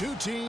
Two teams.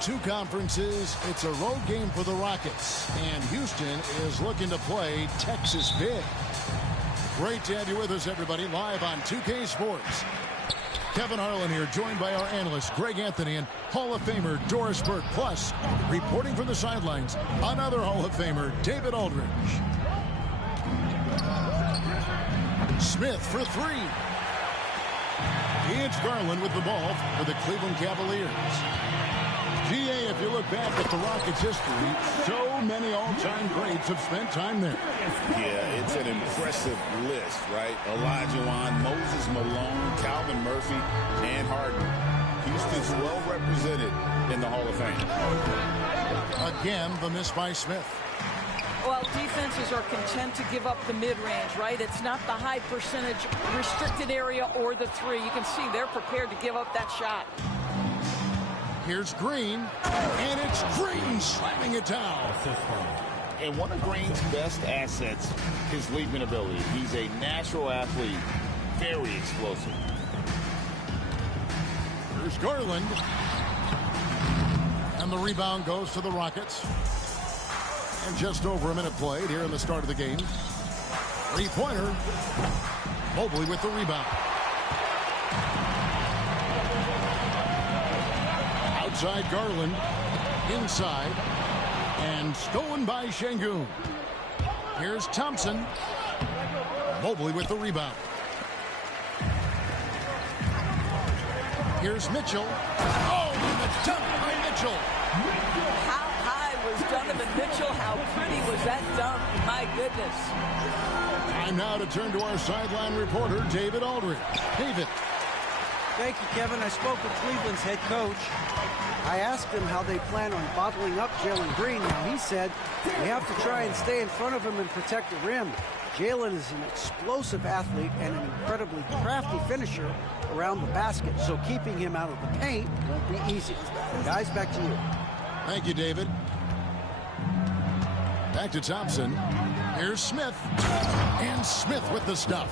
Two conferences. It's a road game for the Rockets, and Houston is looking to play Texas big. Great to have you with us, everybody, live on 2K Sports. Kevin Harlan here, joined by our analyst Greg Anthony and Hall of Famer Doris Burke. Plus, reporting from the sidelines, another Hall of Famer, David Aldridge. Smith for three. It's Garland with the ball for the Cleveland Cavaliers. GA, if you look back at the Rockets' history, so many all-time greats have spent time there. Yeah, it's an impressive list, right? Olajuwon, Moses Malone, Calvin Murphy, and Harden. Houston's well represented in the Hall of Fame. Again, the miss by Smith. Well, defenses are content to give up the mid-range, right? It's not the high percentage restricted area or the three. You can see they're prepared to give up that shot. Here's Green, and it's Green slamming it down. And one of Green's best assets is leaping ability. He's a natural athlete, very explosive. Here's Garland. And the rebound goes to the Rockets. And just over a minute played here in the start of the game. Three-pointer. Mobley with the rebound. Outside Garland, inside, and stolen by Şengün. Here's Thompson. Mobley with the rebound. Here's Mitchell. Oh, and the dunk by Mitchell. How high was Donovan Mitchell? How pretty was that dunk? My goodness. Time now to turn to our sideline reporter, David Aldridge. David. Thank you, Kevin. I spoke with Cleveland's head coach. I asked him how they plan on bottling up Jalen Green. Now, he said we have to try and stay in front of him and protect the rim. Jalen is an explosive athlete and an incredibly crafty finisher around the basket, so keeping him out of the paint won't be easy. Guys, back to you. Thank you, David. Back to Thompson. Here's Smith. And Smith with the stuff.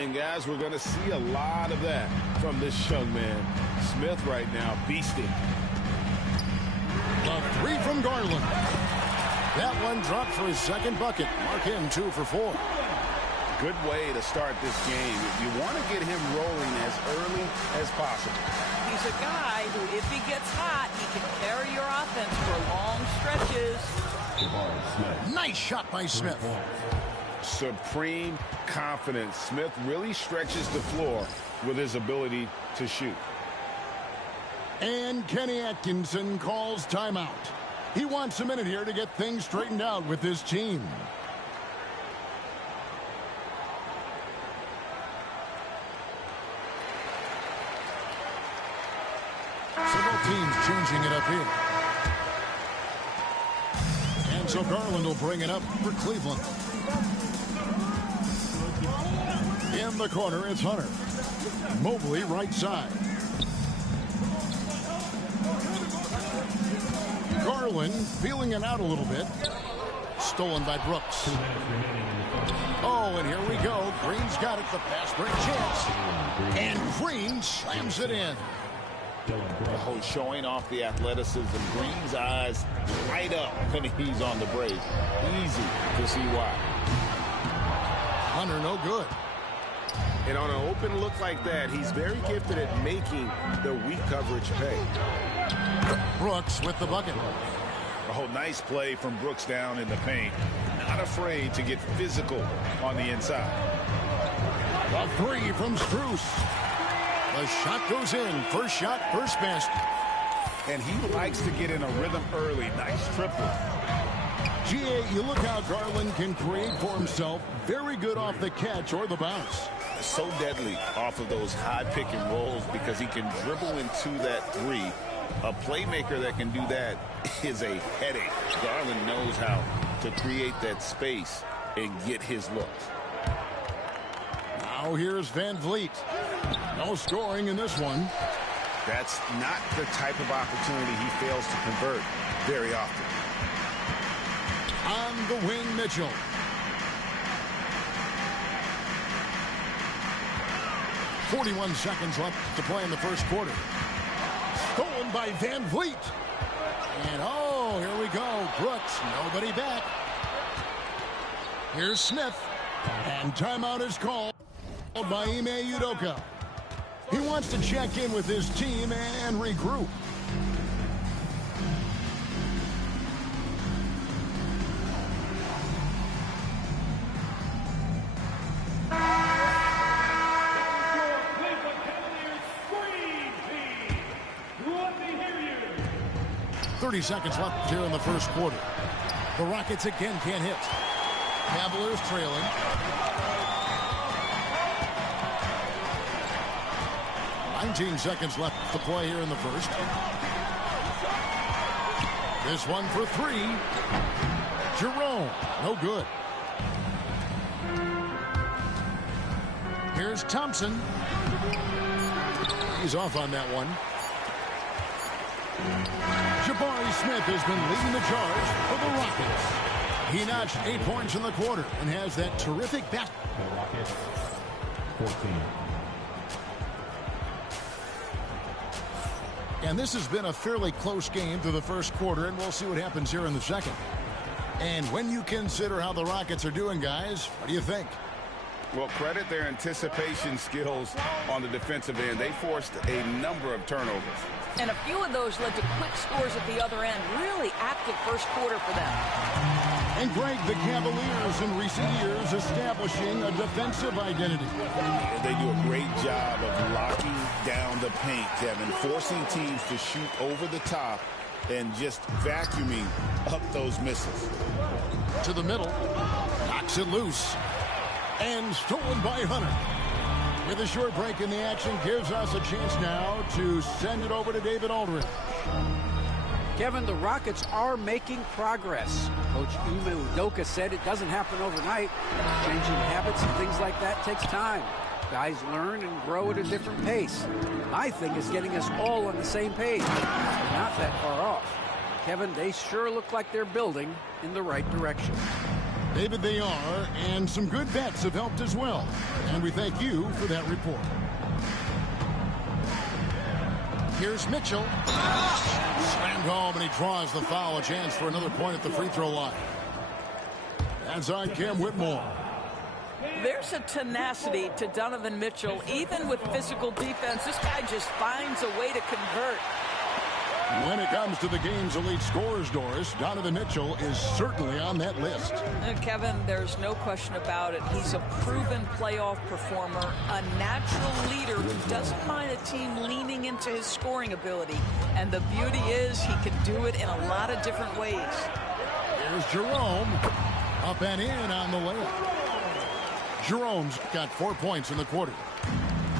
And guys, we're going to see a lot of that from this young man. Smith right now, beasting. The three from Garland. That one dropped for his second bucket. Mark him 2 for 4. Good way to start this game. You want to get him rolling as early as possible. He's a guy who, if he gets hot, he can carry your offense for long stretches. Nice shot by Smith. Supreme confidence. Smith really stretches the floor with his ability to shoot. And Kenny Atkinson calls timeout. He wants a minute here to get things straightened out with his team. Several teams changing it up here. And so Garland will bring it up for Cleveland. In the corner, it's Hunter. Mobley right side. Garland feeling it out a little bit. Stolen by Brooks. Oh, and here we go. Green's got it. The fast break chance. And Green slams it in. Oh, showing off the athleticism. Green's eyes light up when he's on the break. Easy to see why. Hunter, no good. And on an open look like that, he's very gifted at making the weak coverage pay. Brooks with the bucket. Oh, nice play from Brooks down in the paint. Not afraid to get physical on the inside. A three from Strus. The shot goes in. First shot, first basket. And he likes to get in a rhythm early. Nice triple. GA, you look how Garland can create for himself. Very good off the catch or the bounce. So deadly off of those high pick and rolls because he can dribble into that three. A playmaker that can do that is a headache. Garland knows how to create that space and get his look. Now here's Van Vliet. No scoring in this one. That's not the type of opportunity he fails to convert very often. On the wing, Mitchell. .41 seconds left to play in the first quarter. Stolen by Van Vliet. And oh, here we go. Brooks, nobody back. Here's Smith. And timeout is called by Ime Udoka. He wants to check in with his team and regroup. .30 seconds left here in the first quarter. The Rockets again can't hit. Cavaliers trailing. .19 seconds left to play here in the first. This one for three. Jerome, no good. Here's Thompson. He's off on that one. Jabari Smith has been leading the charge for the Rockets. He notched 8 points in the quarter and has that terrific basket. Rockets 14. And this has been a fairly close game through the first quarter, and we'll see what happens here in the second. And when you consider how the Rockets are doing, guys, what do you think? Well, credit their anticipation skills on the defensive end. They forced a number of turnovers. And a few of those led to quick scores at the other end. Really active first quarter for them. And Greg, the Cavaliers in recent years establishing a defensive identity. They do a great job of locking down the paint, Kevin, forcing teams to shoot over the top and just vacuuming up those misses. To the middle, knocks it loose, and stolen by Hunter. With a short break in the action, gives us a chance now to send it over to David Aldridge. Kevin, the Rockets are making progress. Coach Ime Udoka said it doesn't happen overnight. Changing habits and things like that takes time. Guys learn and grow at a different pace. My thing is getting us all on the same page. We're not that far off. Kevin, they sure look like they're building in the right direction. David, they are, and some good bets have helped as well. And we thank you for that report. Here's Mitchell. Slammed home, and he draws the foul. A chance for another point at the free throw line. That's on Cam Whitmore. There's a tenacity to Donovan Mitchell. Even with physical defense, this guy just finds a way to convert. When it comes to the game's elite scorers, Doris, Donovan Mitchell is certainly on that list. Kevin, there's no question about it. He's a proven playoff performer, a natural leader who doesn't mind a team leaning into his scoring ability. And the beauty is he can do it in a lot of different ways. Here's Jerome. Up and in on the layup. Jerome's got 4 points in the quarter.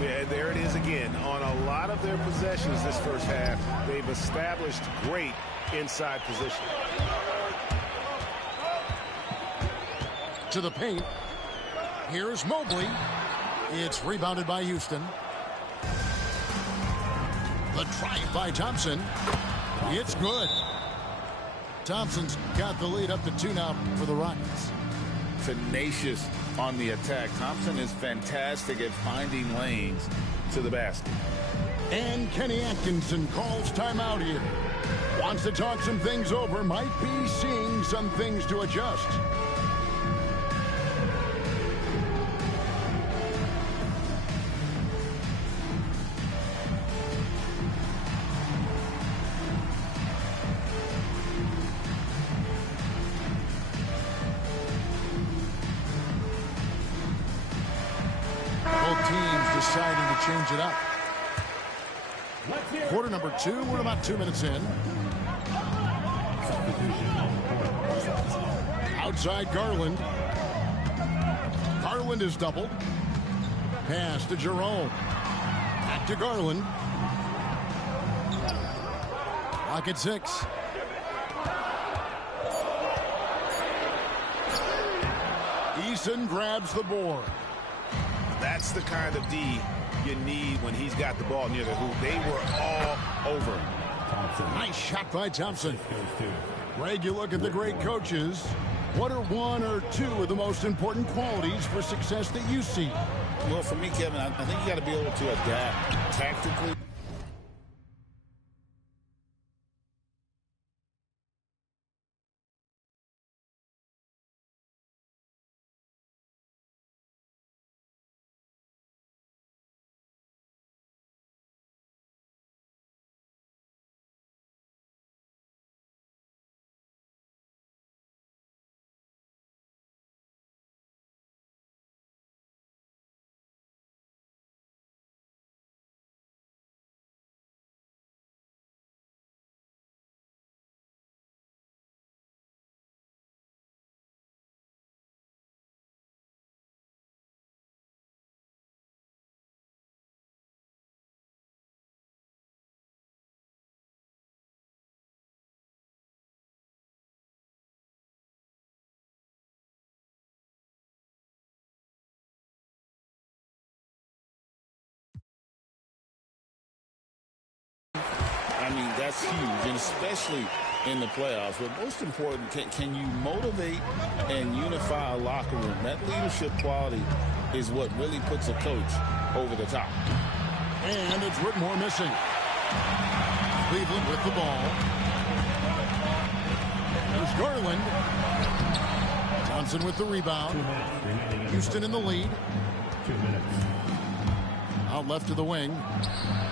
Yeah, there it is again. On a lot of their possessions this first half, they've established great inside position. To the paint. Here's Mobley. It's rebounded by Houston. The drive by Thompson. It's good. Thompson's got the lead up to 2 now for the Rockets. Tenacious on the attack. Thompson is fantastic at finding lanes to the basket. And Kenny Atkinson calls timeout here. Wants to talk some things over. Might be seeing some things to adjust. Both teams deciding to change it up. Quarter number 2, we're about 2 minutes in. Outside Garland. Garland is doubled. Pass to Jerome. Back to Garland. Clock at 6. Eason grabs the board. That's the kind of D you need when he's got the ball near the hoop. They were all over him. Nice shot by Thompson. Greg, you look at the great coaches. What are 1 or 2 of the most important qualities for success that you see? Well, for me, Kevin, I think you got to be able to adapt tactically. I mean, that's huge, and especially in the playoffs. But most important, can you motivate and unify a locker room? That leadership quality is what really puts a coach over the top. And it's Whitmore missing. Cleveland with the ball. There's Garland. Thompson with the rebound. Houston in the lead. 2 minutes. Out left to the wing.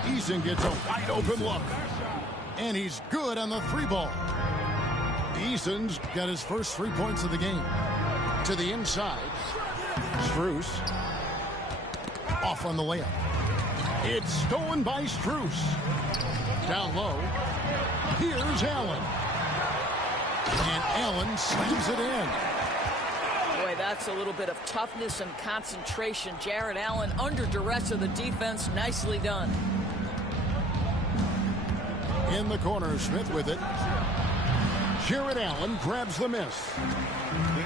Eason gets a wide open look. And he's good on the 3-ball. Eason's got his first 3 points of the game. To the inside. Strus. Off on the layup. It's stolen by Strus. Down low. Here's Allen. And Allen slams it in. Boy, that's a little bit of toughness and concentration. Jarrett Allen under duress of the defense. Nicely done. In the corner, Smith with it. Jarrett Allen grabs the miss.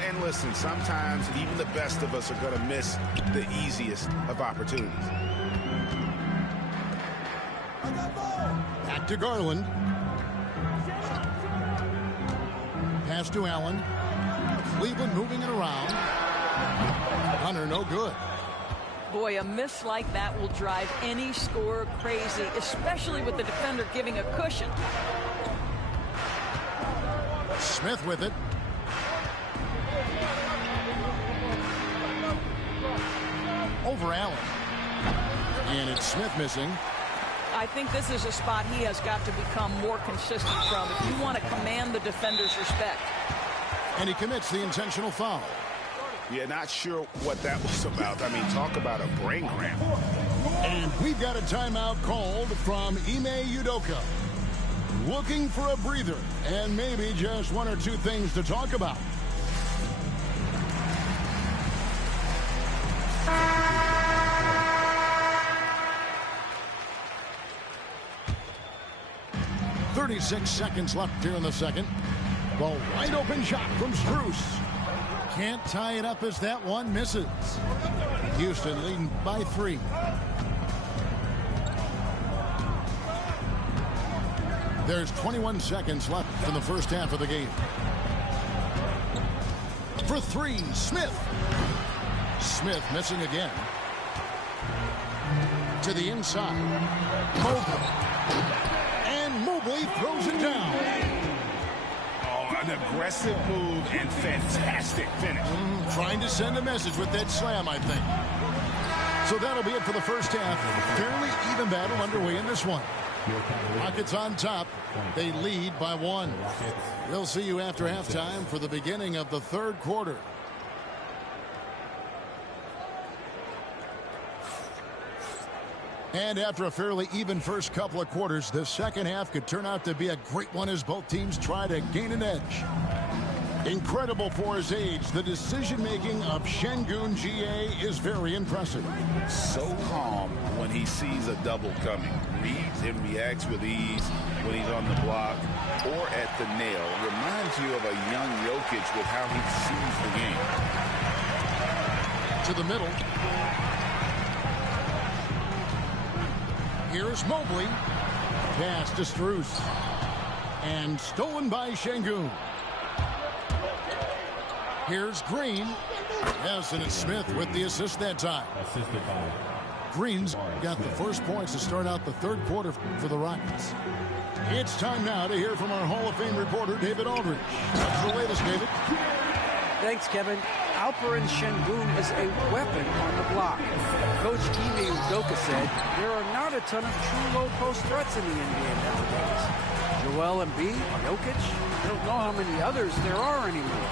And listen, sometimes even the best of us are going to miss the easiest of opportunities. Back to Garland. Pass to Allen. Cleveland moving it around. Hunter no good. Boy, a miss like that will drive any scorer crazy, especially with the defender giving a cushion. Smith with it. Over Allen. And it's Smith missing. I think this is a spot he has got to become more consistent from if you want to command the defender's respect. And he commits the intentional foul. Yeah, not sure what that was about. I mean, talk about a brain cramp. And we've got a timeout called from Ime Udoka. Looking for a breather and maybe just 1 or 2 things to talk about. .36 seconds left here in the second. The wide open shot from Strus. Can't tie it up as that one misses. Houston leading by 3. There's 21 seconds left in the first half of the game. For three, Smith. Smith missing again. To the inside. Mobley. And Mobley throws it down. Oh, an aggressive move and fantastic finish. Trying to send a message with that slam, I think. So that'll be it for the first half. Fairly even battle underway in this one. Rockets on top. They lead by 1. We'll see you after halftime for the beginning of the third quarter. And after a fairly even first couple of quarters, the second half could turn out to be a great one as both teams try to gain an edge. Incredible for his age, the decision-making of Şengün GA is very impressive. So calm when he sees a double coming. Reads and reacts with ease when he's on the block or at the nail. Reminds you of a young Jokic with how he sees the game. To the middle. Here's Mobley. Pass to Strus. And stolen by Şengün. Here's Green. Yes, and it's Smith with the assist that time. Green's got the first points to start out the third quarter for the Rockets. It's time now to hear from our Hall of Fame reporter, David Aldridge. What's the latest, David? Thanks, Kevin. Alperen Şengün is a weapon on the block. Coach Ime Udoka said there are not a ton of true low-post threats in the NBA nowadays. Joel Embiid, Jokic, I don't know how many others there are anymore.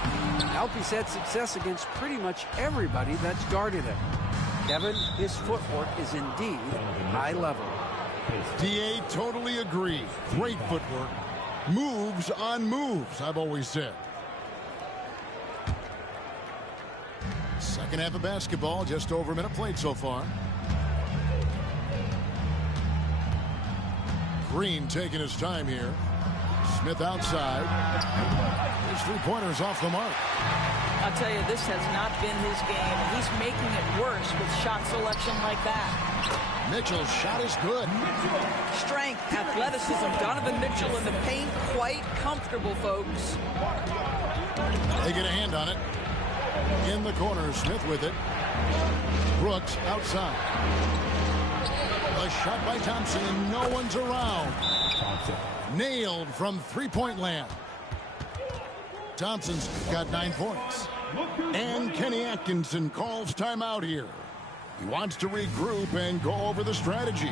Alpie's had success against pretty much everybody that's guarded him. Kevin, his footwork is indeed high level. DA totally agree. Great footwork. Moves on moves, I've always said. Second half of basketball, just over a minute played so far. Green taking his time here. Smith outside. His three-pointers off the mark. I'll tell you, this has not been his game, and he's making it worse with shot selection like that. Mitchell's shot is good. Strength, athleticism, Donovan Mitchell in the paint, quite comfortable, folks. They get a hand on it. In the corner, Smith with it. Brooks outside. A shot by Thompson, and no one's around. Nailed from three-point land. Thompson's got 9 points. And Kenny Atkinson calls timeout here. He wants to regroup and go over the strategy.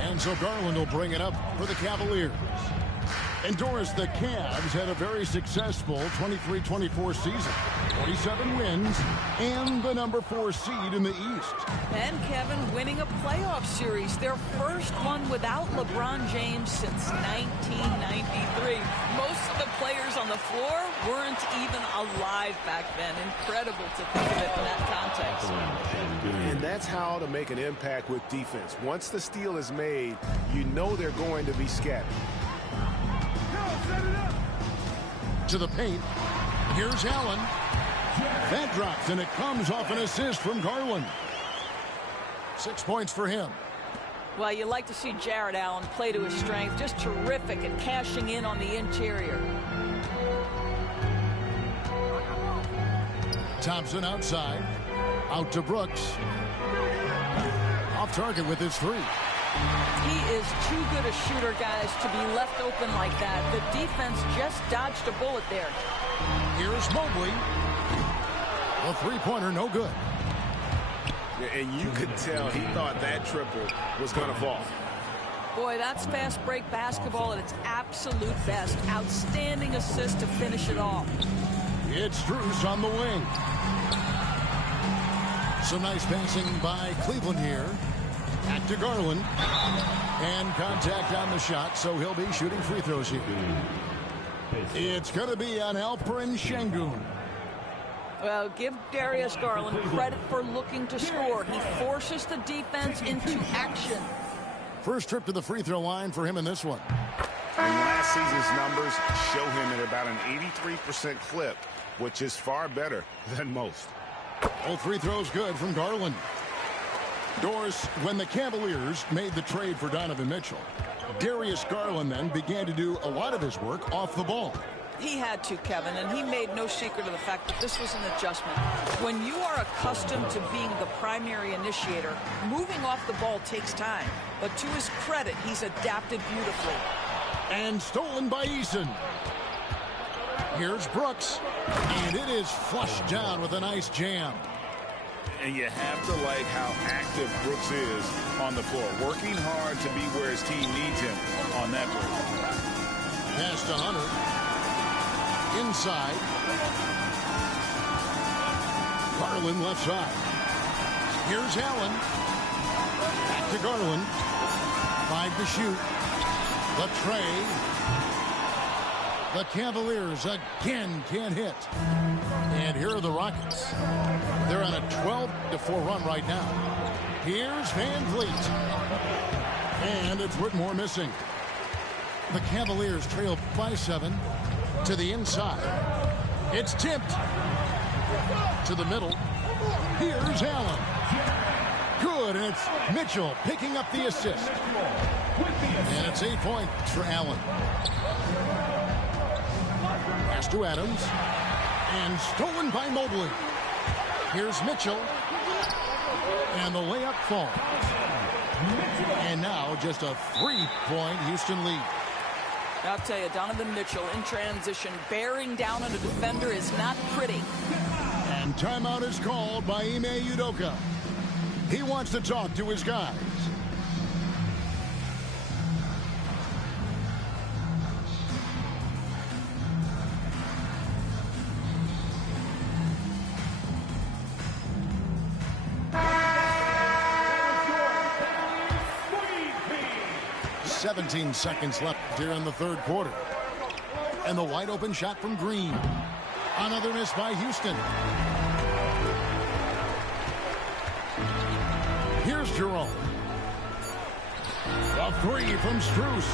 And so Garland will bring it up for the Cavaliers. And Doris, the Cavs had a very successful 23-24 season. 47 wins and the number 4 seed in the East. And Kevin winning a playoff series, their first one without LeBron James since 1993. Most of the players on the floor weren't even alive back then. Incredible to think of it in that context. And that's how to make an impact with defense. Once the steal is made, you know they're going to be scattered. To the paint. Here's Allen. That drops, and it comes off an assist from Garland. 6 points for him. Well, you like to see Jarrett Allen play to his strength. Just terrific at cashing in on the interior. Thompson outside. Out to Brooks. Off target with his three. He is too good a shooter, guys, to be left open like that. The defense just dodged a bullet there. Here's Mobley. A three-pointer, no good. And you could tell he thought that triple was going to fall. Boy, that's fast break basketball at its absolute best. Outstanding assist to finish it off. It's Strus on the wing. Some nice passing by Cleveland here. Back to Garland. And contact on the shot, so he'll be shooting free throws here. It's going to be on Alperen Şengün. Well, give Darius Garland credit for looking to score. He forces the defense into action. First trip to the free throw line for him in this one. And last season's numbers show him at about an 83% clip, which is far better than most. All three throws good from Garland. Doris, when the Cavaliers made the trade for Donovan Mitchell, Darius Garland then began to do a lot of his work off the ball. He had to, Kevin, and he made no secret of the fact that this was an adjustment. When you are accustomed to being the primary initiator, moving off the ball takes time. But to his credit, he's adapted beautifully. And stolen by Eason. Here's Brooks, and it is flushed down with a nice jam. And you have to like how active Brooks is on the floor, working hard to be where his team needs him on that play. Pass to Hunter. Inside. Garland left side. Here's Allen. Back to Garland. 5 to shoot. The tray. The Cavaliers again can't hit. And here are the Rockets. They're on a 12-4 run right now. Here's Van Vliet. And it's Whitmore missing. The Cavaliers trail by 7 to the inside. It's tipped to the middle. Here's Allen. Good, and it's Mitchell picking up the assist. And it's 8 points for Allen. Pass to Adams. And stolen by Mobley. Here's Mitchell. And the layup falls. And now just a 3-point Houston lead. I'll tell you, Donovan Mitchell in transition, bearing down on a defender is not pretty. And timeout is called by Ime Udoka. He wants to talk to his guys. "17 seconds left here in the third quarter. And the wide open shot from Green. Another miss by Houston. Here's Jerome. A 3 from Strus.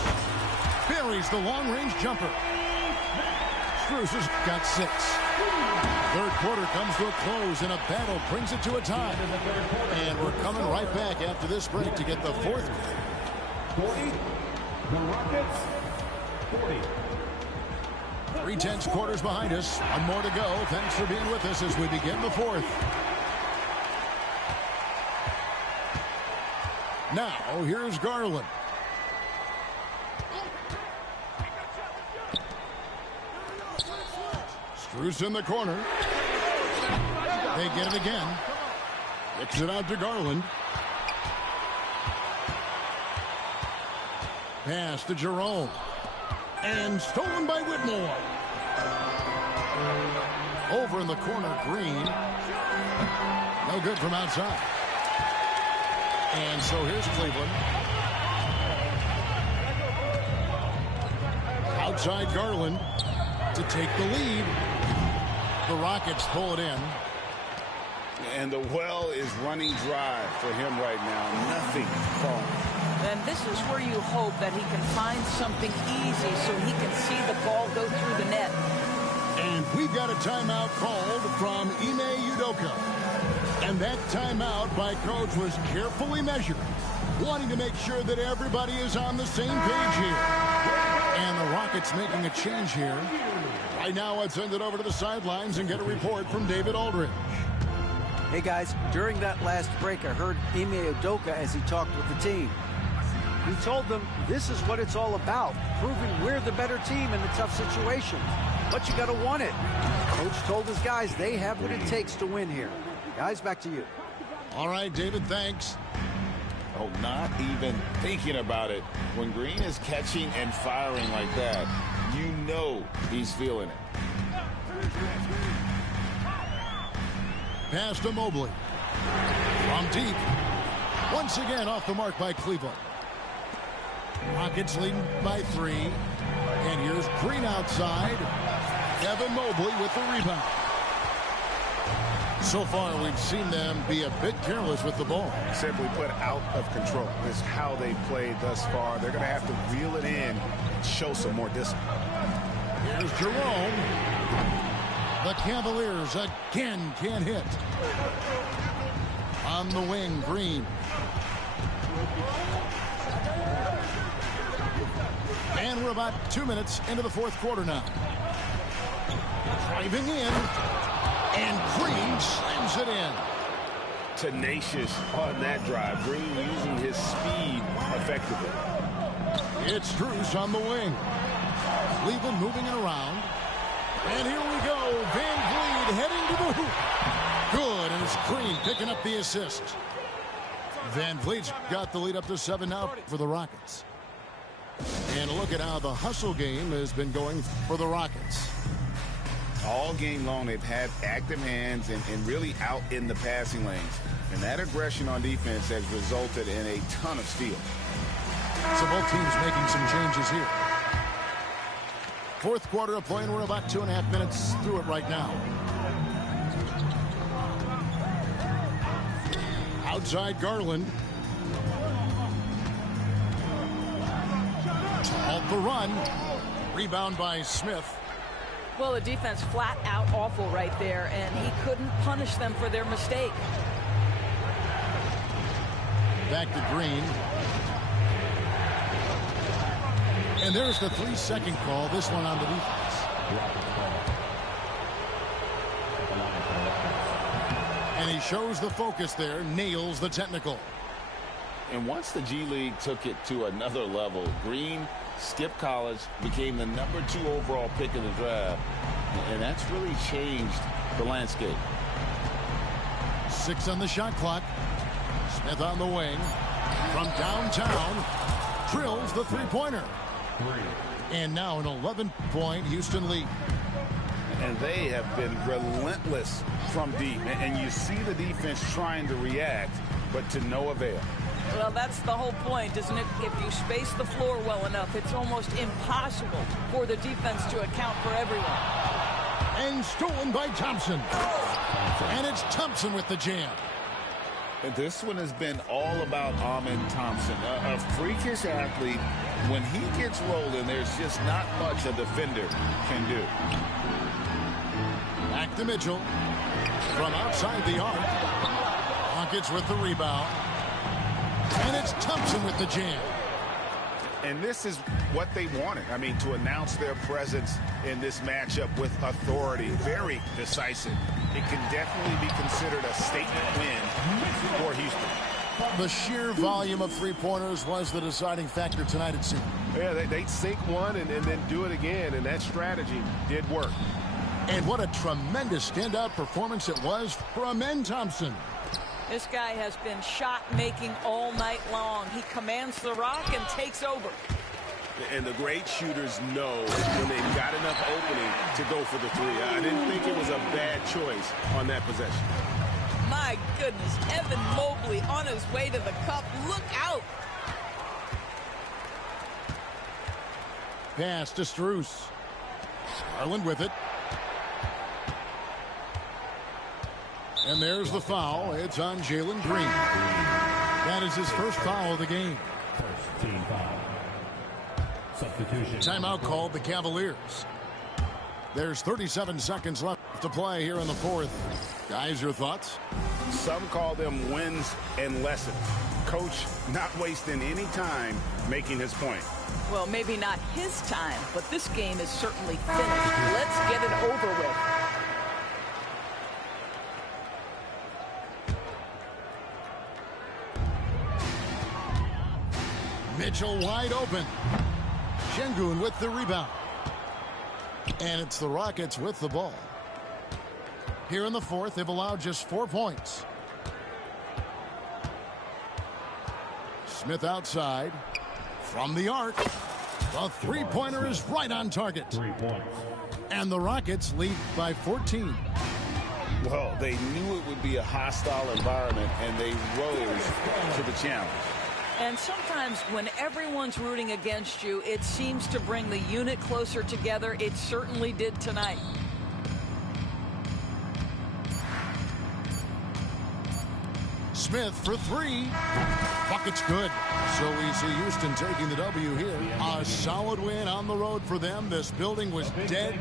Buries the long-range jumper. Strus has got 6. Third quarter comes to a close, and a battle brings it to a tie. And we're coming right back after this break to get the fourth. 40. The Rockets, 40. 3 tenths quarters behind us. One more to go. Thanks for being with us as we begin the fourth. Now, here's Garland. Strus in the corner. They get it again. Kicks it out to Garland. Pass to Jerome. And stolen by Whitmore. Over in the corner, Green. No good from outside. And so here's Cleveland. Outside Garland to take the lead. The Rockets pull it in. And the well is running dry for him right now. Nothing falling. And this is where you hope that he can find something easy so he can see the ball go through the net. And we've got a timeout called from Ime Udoka. And that timeout by Coach was carefully measured, wanting to make sure that everybody is on the same page here. And the Rockets making a change here. Right now, I'd send it over to the sidelines and get a report from David Aldridge. Hey, guys, during that last break, I heard Ime Udoka as he talked with the team. He told them this is what it's all about, proving we're the better team in the tough situation. But you got to want it. Coach told his guys they have what it takes to win here. Guys, back to you. All right, David, thanks. Oh, not even thinking about it. When Green is catching and firing like that, you know he's feeling it. Pass to Mobley. From deep. Once again off the mark by Cleveland. Rockets leading by 3. And here's Green outside. Evan Mobley with the rebound. So far, we've seen them be a bit careless with the ball. Simply put, out of control is how they played thus far. They're going to have to reel it in and show some more discipline. Here's Jerome. The Cavaliers again can't hit. On the wing, Green. And we're about 2 minutes into the fourth quarter now. Driving in. And Green slams it in. Tenacious on that drive. Green using his speed effectively. It's Strus on the wing. Cleveland moving it around. And here we go. Van Vliet heading to the hoop. Good, and it's Green picking up the assist. Van Vliet's got the lead up to 7 now for the Rockets. And look at how the hustle game has been going for the Rockets. All game long, they've had active hands and really out in the passing lanes. And that aggression on defense has resulted in a ton of steals. So both teams making some changes here. Fourth quarter of play, and we're about 2.5 minutes through it right now. Outside Garland. Off the run. Rebound by Smith. Well, the defense flat out awful right there, and he couldn't punish them for their mistake. Back to Green. And there's the 3-second call, this one on the defense. And he shows the focus there, nails the technical. And once the G League took it to another level, Green skipped college, became the #2 overall pick in the draft, and that's really changed the landscape. 6 on the shot clock. Smith on the wing. From downtown, drills the three-pointer. And now an 11-point Houston lead. And they have been relentless from deep. And you see the defense trying to react, but to no avail. Well, that's the whole point, isn't it? If you space the floor well enough, it's almost impossible for the defense to account for everyone. And stolen by Thompson. And it's Thompson with the jam. And this one has been all about Amen Thompson, a freakish athlete. When he gets rolling, there's just not much a defender can do. Back to Mitchell. From outside the arc. Rockets with the rebound. And it's Thompson with the jam. And this is what they wanted. I mean, to announce their presence in this matchup with authority. Very decisive. It can definitely be considered a statement win for Houston. The sheer volume of three-pointers was the deciding factor tonight, it seemed. Yeah, they'd sink one and then do it again, and that strategy did work. And what a tremendous standout performance it was for Amen Thompson. This guy has been shot-making all night long. He commands the rock and takes over. And the great shooters know when they've got enough opening to go for the three. I didn't think it was a bad choice on that possession. My goodness, Evan Mobley on his way to the cup. Look out. Pass to Strus. Garland with it. And there's the foul. It's on Jalen Green. That is his first foul of the game. First team foul. Substitution. Timeout called the Cavaliers. There's 37 seconds left to play here in the fourth. Guys, your thoughts? Some call them wins and lessons. Coach not wasting any time making his point. Well, maybe not his time, but this game is certainly finished. Let's get it over with. Mitchell wide open. Şengün with the rebound. And it's the Rockets with the ball. Here in the fourth, they've allowed just 4 points. Smith outside. From the arc. The three-pointer is right on target. 3 points. And the Rockets lead by 14. Well, they knew it would be a hostile environment, and they rose to the challenge. And sometimes when everyone's rooting against you, it seems to bring the unit closer together. It certainly did tonight. Smith for three. Bucket's good. So we see Houston taking the W here. A solid win on the road for them. This building was dead.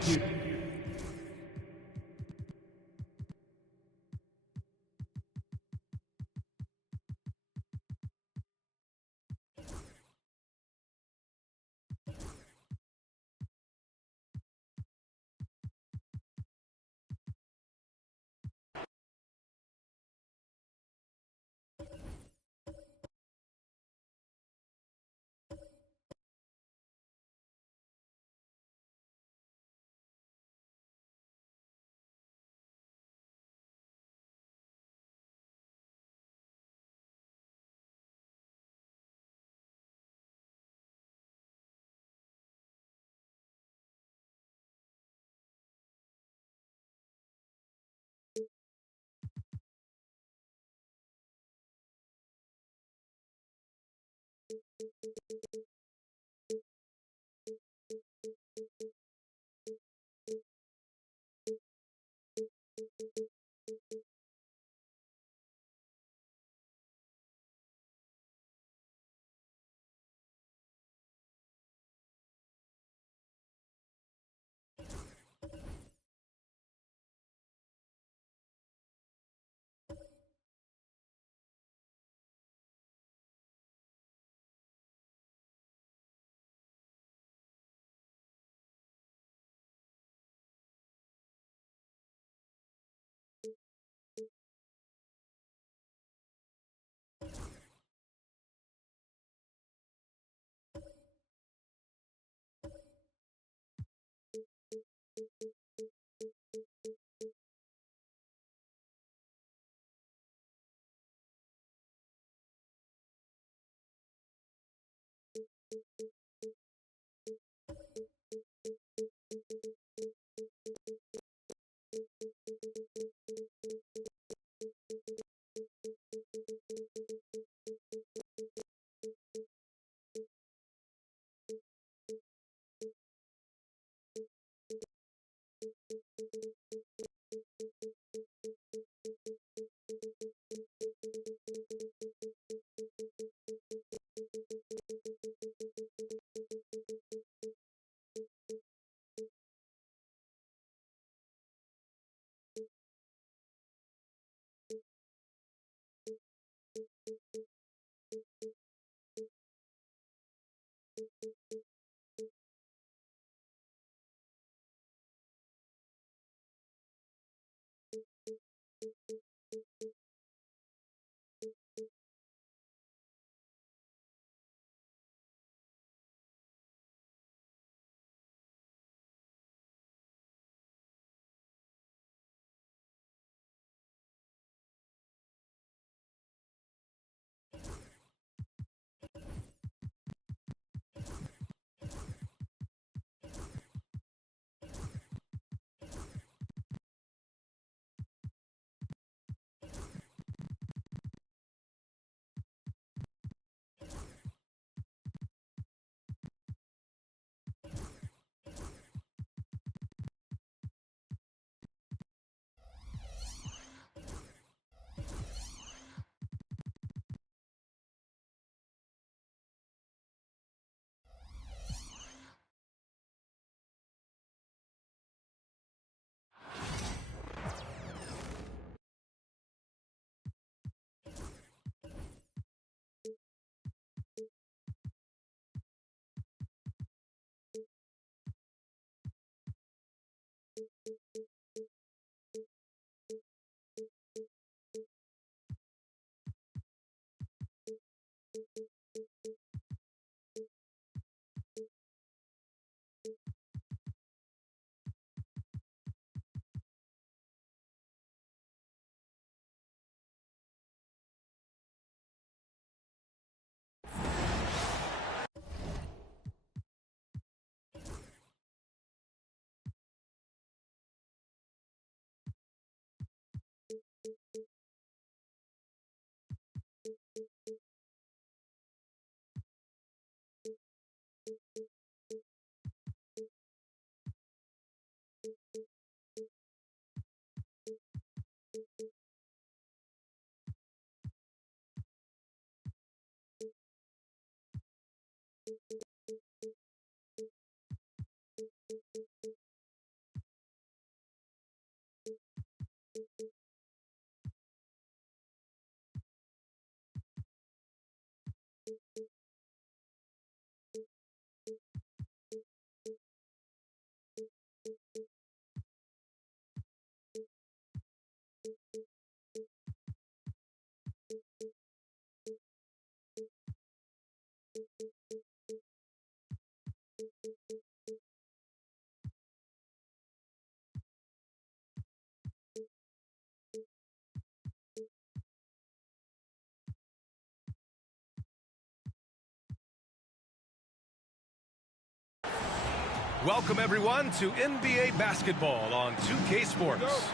Welcome, everyone, to NBA basketball on 2K Sports.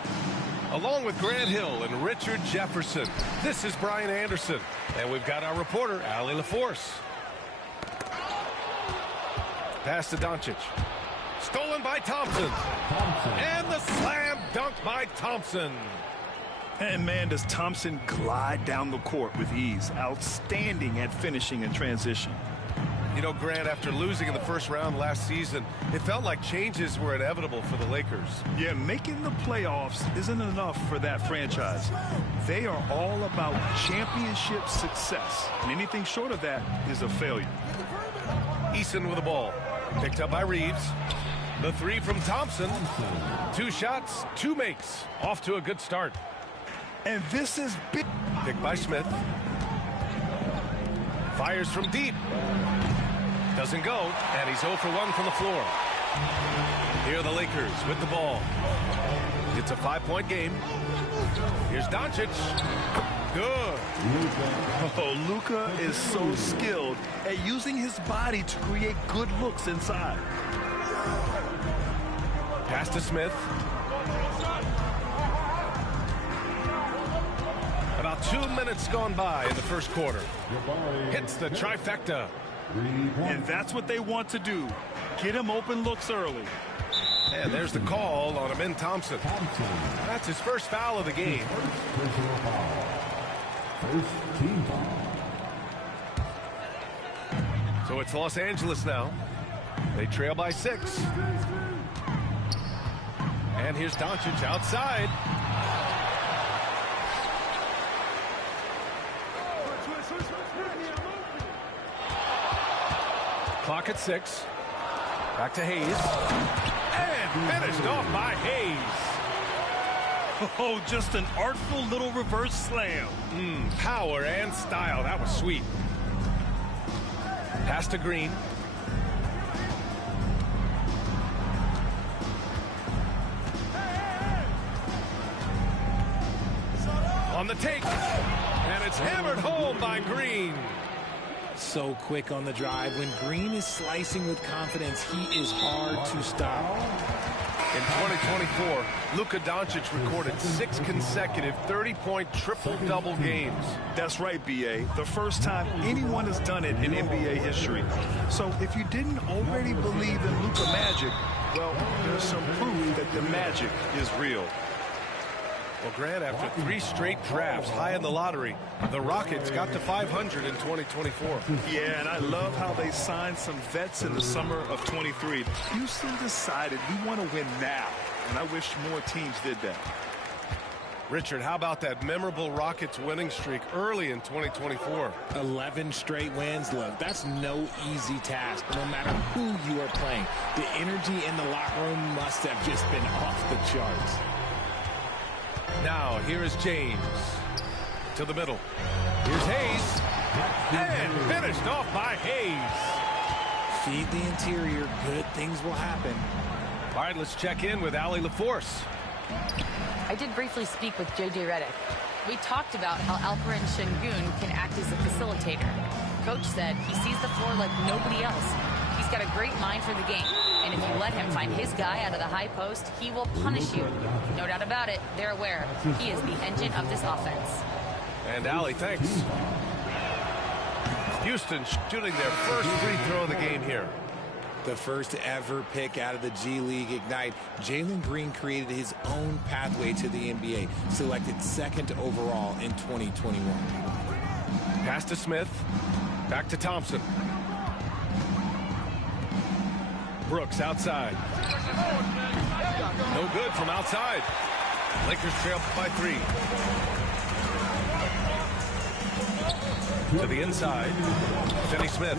Along with Grant Hill and Richard Jefferson, this is Brian Anderson. And we've got our reporter, Allie LaForce. Pass to Doncic. Stolen by Thompson. And the slam dunk by Thompson. And man, does Thompson glide down the court with ease. Outstanding at finishing in transition. You know, Grant, after losing in the first round last season, it felt like changes were inevitable for the Lakers. Yeah, making the playoffs isn't enough for that franchise. They are all about championship success. And anything short of that is a failure. Eason with the ball. Picked up by Reeves. The three from Thompson. 2 shots, 2 makes. Off to a good start. And this is big. Picked by Smith. Fires from deep. Doesn't go, and he's 0 for 1 from the floor. Here are the Lakers with the ball. It's a 5-point game. Here's Doncic. Good. Oh, Luka is so skilled at using his body to create good looks inside. Pass to Smith. About 2 minutes gone by in the first quarter. Hits the trifecta. And that's what they want to do. Get him open looks early. And there's the call on Amin Thompson. That's his first foul of the game. First team foul. So it's Los Angeles now. They trail by 6. And here's Doncic outside. Clock at 6. Back to Hayes. And finished off by Hayes. Oh, just an artful little reverse slam. Power and style. That was sweet. Pass to Green. On the take. And it's hammered home by Green. So quick on the drive. When Green is slicing with confidence, he is hard to stop. In 2024, Luka Doncic recorded 6 consecutive 30-point triple-double games. That's right, B.A. The first time anyone has done it in NBA history. So if you didn't already believe in Luka magic, well, there's some proof that the magic is real. Well, Grant, after 3 straight drafts high in the lottery, the Rockets got to 500 in 2024. Yeah, and I love how they signed some vets in the summer of 23. Houston decided we want to win now, and I wish more teams did that. Richard, how about that memorable Rockets winning streak early in 2024? 11 straight wins. Look, that's no easy task, no matter who you are playing. The energy in the locker room must have just been off the charts. Now, here is James. To the middle. Here's Hayes. And finished off by Hayes. Feed the interior. Good things will happen. All right, let's check in with Allie LaForce. I did briefly speak with J.J. Redick. We talked about how Alperen Şengün can act as a facilitator. Coach said he sees the floor like nobody else. He's got a great mind for the game. And if you let him find his guy out of the high post, he will punish you. No doubt about it, they're aware. He is the engine of this offense. And Allie, thanks. Houston shooting their first free throw of the game here. The first ever pick out of the G League Ignite, Jalen Green created his own pathway to the NBA, selected 2nd overall in 2021. Pass to Smith. Back to Thompson. Brooks outside. No good from outside. Lakers trail by 3. To the inside. Finney Smith.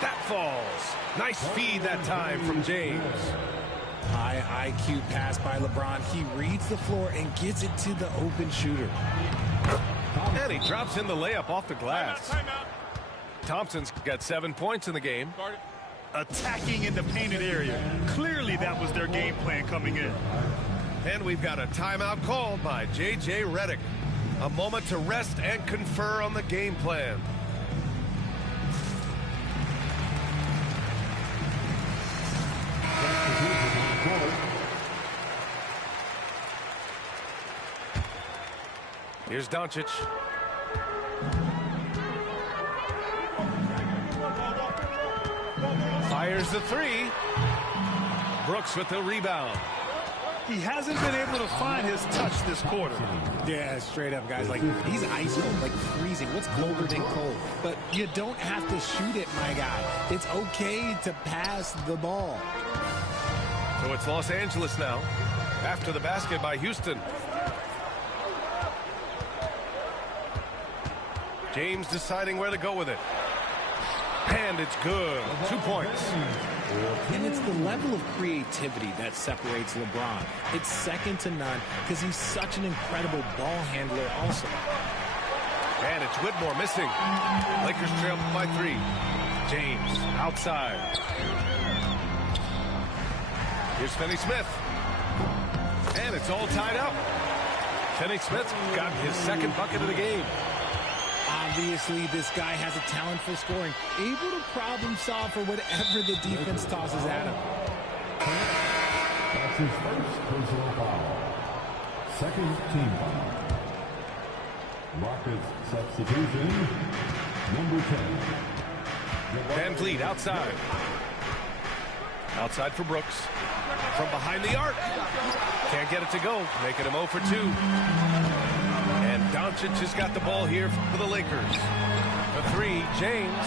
That falls. Nice feed that time from James. High IQ pass by LeBron. He reads the floor and gets it to the open shooter. And he drops in the layup off the glass. Thompson's got 7 points in the game. Attacking in the painted area. Clearly that was their game plan coming in. And we've got a timeout called by J.J. Redick. A moment to rest and confer on the game plan. Here's Doncic. Fires the three. Brooks with the rebound. He hasn't been able to find his touch this quarter. Yeah, straight up, guys. Like, he's ice cold, like freezing. What's colder than cold? But you don't have to shoot it, my guy. It's okay to pass the ball. So it's Los Angeles now. After the basket by Houston. James deciding where to go with it. And it's good. 2 points. And it's the level of creativity that separates LeBron. It's second to none because he's such an incredible ball handler also. And it's Whitmore missing. Lakers trail by 3. James outside. Here's Finney-Smith. And it's all tied up. Finney-Smith got his second bucket of the game. Obviously, this guy has a talent for scoring, able to problem solve for whatever the defense tosses at him. That's his first personal foul. Second team foul. Rockets substitution, number 10. Van Vliet outside. Outside for Brooks. From behind the arc. Can't get it to go, making him 0 for 2. And Doncic has got the ball here for the Lakers. The 3, James.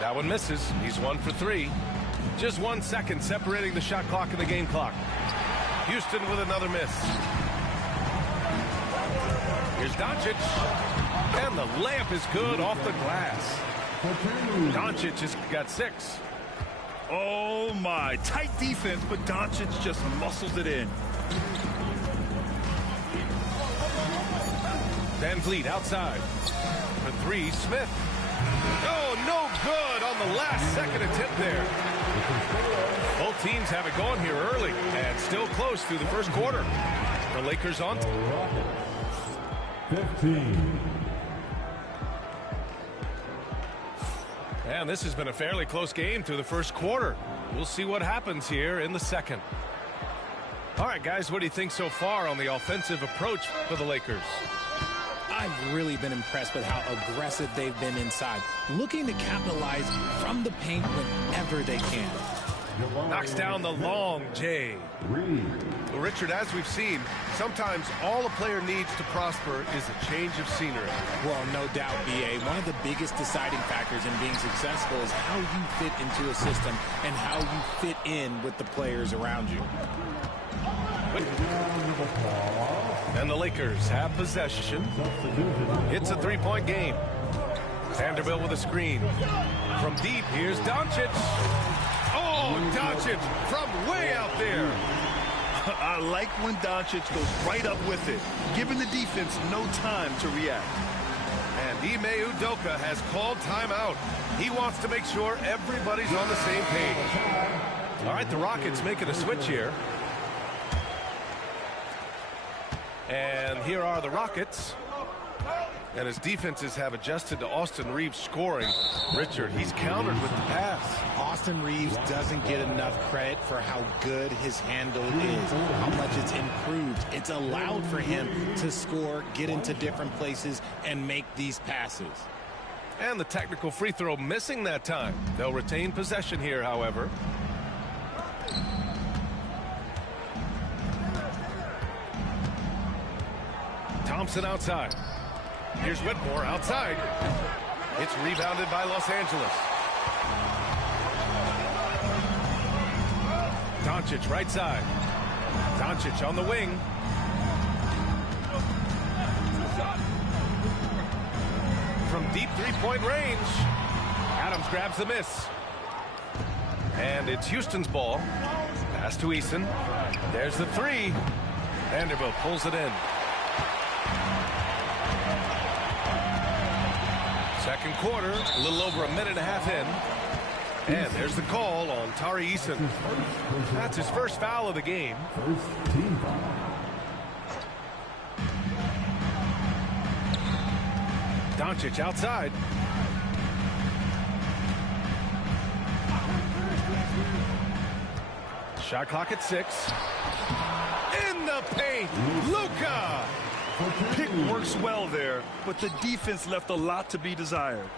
That one misses. He's 1 for 3. Just 1 second separating the shot clock and the game clock. Houston with another miss. Here's Doncic. And the layup is good off the glass. Doncic has got 6. Oh, my. Tight defense, but Doncic just muscles it in. Van Vliet outside. For 3, Smith. Oh, no good on the last second attempt there. Both teams have it going here early and still close through the first quarter. The Lakers on. 15. And this has been a fairly close game through the first quarter. We'll see what happens here in the second. All right, guys, what do you think so far on the offensive approach for the Lakers? I've really been impressed with how aggressive they've been inside, looking to capitalize from the paint whenever they can. Knocks down the long J. Well, Richard, as we've seen, sometimes all a player needs to prosper is a change of scenery. Well, no doubt, B.A. One of the biggest deciding factors in being successful is how you fit into a system and how you fit in with the players around you. And the Lakers have possession. It's a 3-point game. Vanderbilt with a screen. From deep, here's Doncic. Oh, Doncic from way out there. I like when Doncic goes right up with it, giving the defense no time to react. And Ime Udoka has called timeout. He wants to make sure everybody's on the same page. All right, the Rockets making a switch here. And here are the Rockets. And his defenses have adjusted to Austin Reeves scoring. Richard, he's countered with the pass. Austin Reeves doesn't get enough credit for how good his handle is, how much it's improved. It's allowed for him to score, get into different places, and make these passes. And the technical free throw missing that time. They'll retain possession here, however. Thompson outside. Here's Whitmore outside. It's rebounded by Los Angeles. Doncic right side. Doncic on the wing. From deep three-point range. Adams grabs the miss. And it's Houston's ball. Pass to Eason. There's the 3. Vanderbilt pulls it in. Second quarter, a little over a minute and a half in. And there's the call on Tari Eason. That's his first foul of the game. First team foul. Doncic outside. Shot clock at 6. In the paint, Luka. Pick works well there, but the defense left a lot to be desired.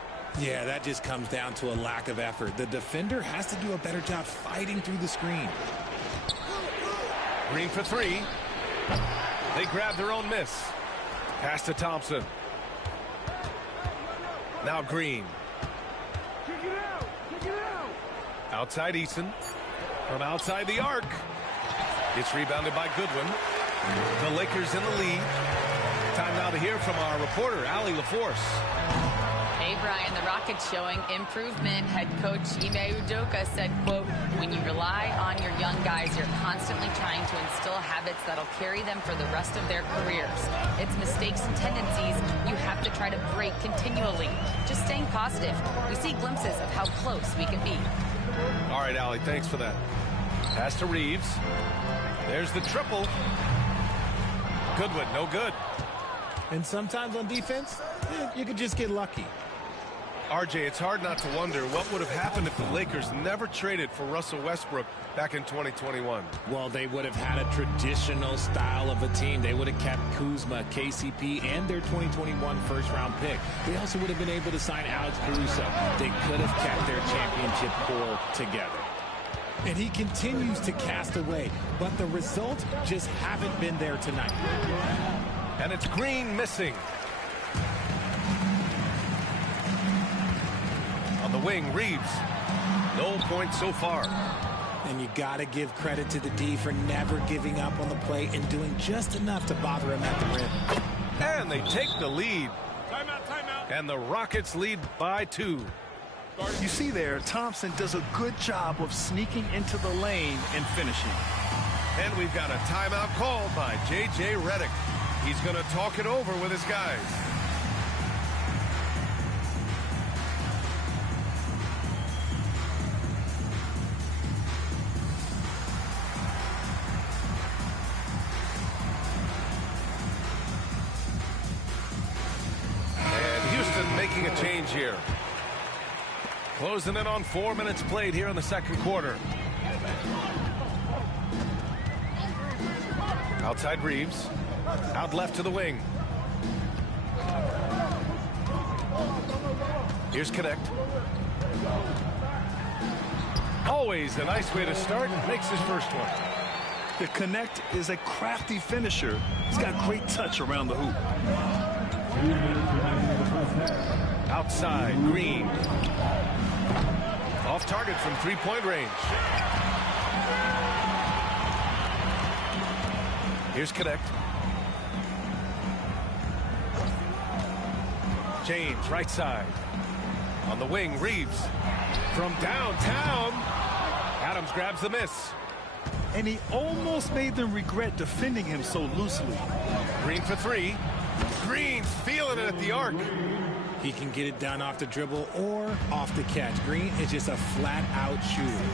Yeah, that just comes down to a lack of effort. The defender has to do a better job fighting through the screen. Green for three. They grab their own miss. Pass to Thompson. Now Green. Outside Eason. From outside the arc. It's rebounded by Goodwin. The Lakers in the lead. Time now to hear from our reporter, Allie LaForce. Hey, Brian, the Rockets showing improvement. Head coach Ime Udoka said, quote, when you rely on your young guys, you're constantly trying to instill habits that'll carry them for the rest of their careers. It's mistakes and tendencies you have to try to break continually. Just staying positive. We see glimpses of how close we can be. All right, Allie, thanks for that. Pass to Reeves. There's the triple. Goodwin, no good. And sometimes on defense, you could just get lucky. RJ, it's hard not to wonder what would have happened if the Lakers never traded for Russell Westbrook back in 2021. Well, they would have had a traditional style of a team. They would have kept Kuzma, KCP, and their 2021 first-round pick. They also would have been able to sign Alex Caruso. They could have kept their championship core together. And he continues to cast away, but the results just haven't been there tonight. And it's Green missing. On the wing, Reeves. No points so far. And you got to give credit to the D for never giving up on the play and doing just enough to bother him at the rim. And they take the lead. Timeout, timeout. And the Rockets lead by 2. You see there, Thompson does a good job of sneaking into the lane and finishing. And we've got a timeout called by J.J. Redick. He's going to talk it over with his guys. And Houston making a change here. Closing in on 4 minutes played here in the second quarter. Outside Reeves. Out left to the wing. Here's Connect. Always a nice way to start. Makes his first one. The Connect is a crafty finisher. He's got great touch around the hoop. Outside, Green. Off target from three-point range. Here's Connect. James, right side. On the wing, Reeves. From downtown. Adams grabs the miss. And he almost made them regret defending him so loosely. Green for three. Green's feeling it at the arc. He can get it done off the dribble or off the catch. Green is just a flat-out shooter.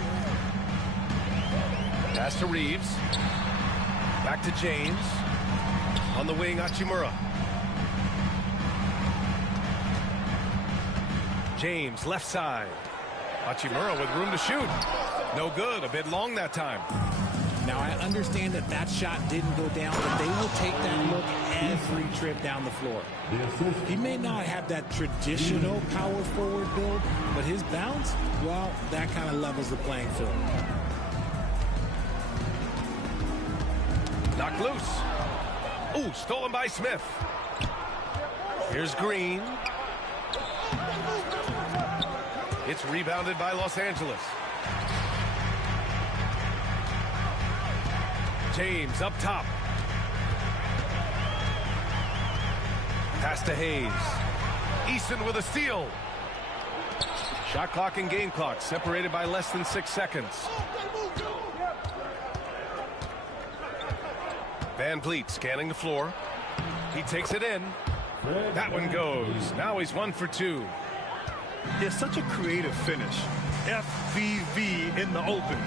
Pass to Reeves. Back to James. On the wing, Hachimura. James, left side. Hachimura with room to shoot. No good. A bit long that time. Now, I understand that that shot didn't go down, but they will take that look every trip down the floor. He may not have that traditional power forward build, but his bounce, well, that kind of levels the playing field. Knocked loose. Ooh, stolen by Smith. Here's Green. It's rebounded by Los Angeles. James up top. Pass to Hayes. Eason with a steal. Shot clock and game clock separated by less than 6 seconds. Van Vliet scanning the floor. He takes it in. That one goes. Now he's 1 for 2. It's such a creative finish. FVV in the open.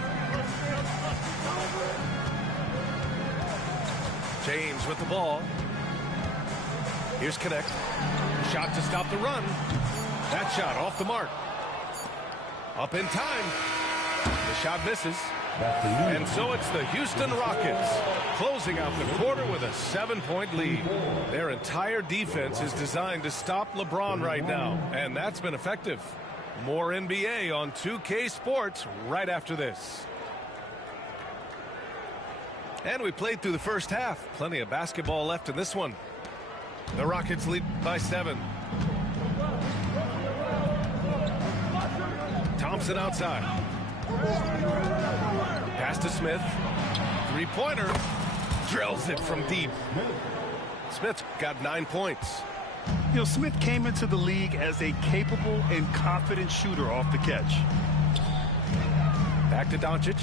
James with the ball. Here's Connect. Shot to stop the run. That shot off the mark. Up in time. The shot misses. And so it's the Houston Rockets closing out the quarter with a 7-point lead. Their entire defense is designed to stop LeBron right now, and that's been effective. More NBA on 2K Sports right after this. And we played through the first half. Plenty of basketball left in this one. The Rockets lead by 7. Thompson outside. Pass to Smith. Three-pointer. Drills it from deep. Smith's got 9 points. You know, Smith came into the league as a capable and confident shooter off the catch. Back to Doncic.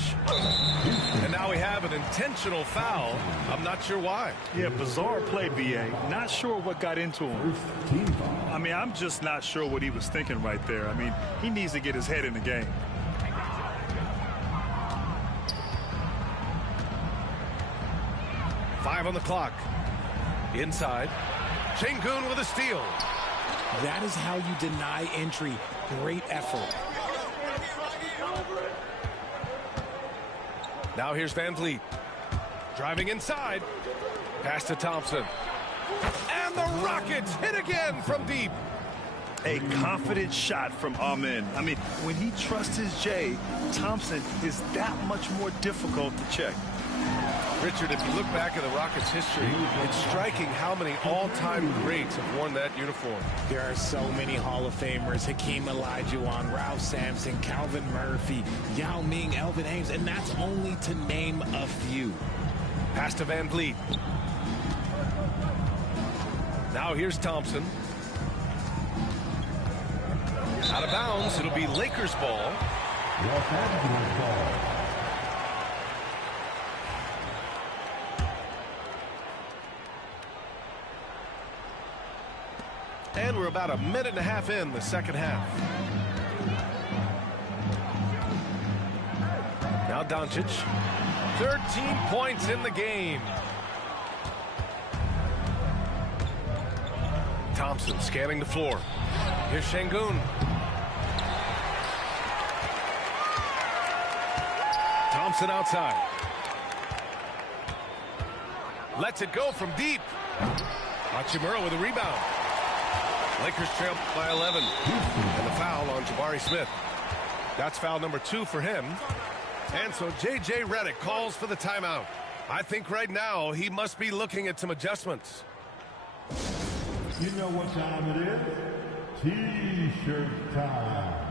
And now we have an intentional foul. I'm not sure why. Yeah, bizarre play, B.A. Not sure what got into him. I mean, I'm just not sure what he was thinking right there. I mean, he needs to get his head in the game. Five on the clock. Inside. Sengun with a steal. That is how you deny entry. Great effort. Now here's Van Vliet. Driving inside. Pass to Thompson. And the Rockets hit again from deep. A confident shot from Amen. I mean, when he trusts his J, Thompson is that much more difficult to check. Richard, if you look back at the Rockets' history, it's striking how many all-time greats have worn that uniform. There are so many Hall of Famers. Hakeem Olajuwon, Ralph Sampson, Calvin Murphy, Yao Ming, Elvin Hayes, and that's only to name a few. Pass to Van Vliet. Now here's Thompson. Out of bounds. It'll be Lakers ball. Los Angeles ball. And we're about a minute and a half in the second half. Now Doncic. 13 points in the game. Thompson scanning the floor. Here's Sengun. Thompson outside. Lets it go from deep. Hachimura with a rebound. Lakers trail by 11. And the foul on Jabari Smith. That's foul number 2 for him. And so J.J. Redick calls for the timeout. I think right now he must be looking at some adjustments. You know what time it is? T-shirt time.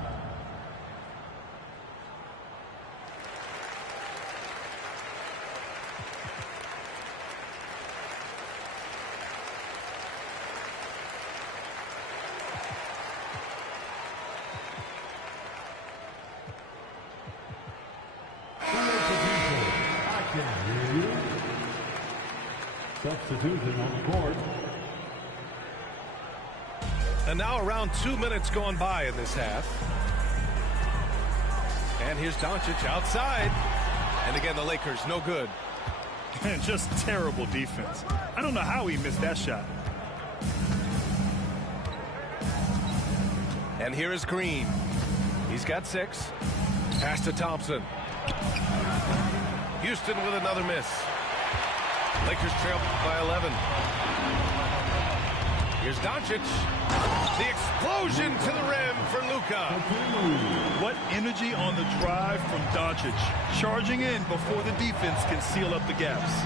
Substitution on the court. And now around 2 minutes gone by in this half. And here's Doncic outside. And again, the Lakers, no good. And just terrible defense. I don't know how he missed that shot. And here is Green. He's got 6. Pass to Thompson. Houston with another miss. Lakers trail by 11. Here's Doncic. The explosion to the rim for Luka. What energy on the drive from Doncic. Charging in before the defense can seal up the gaps.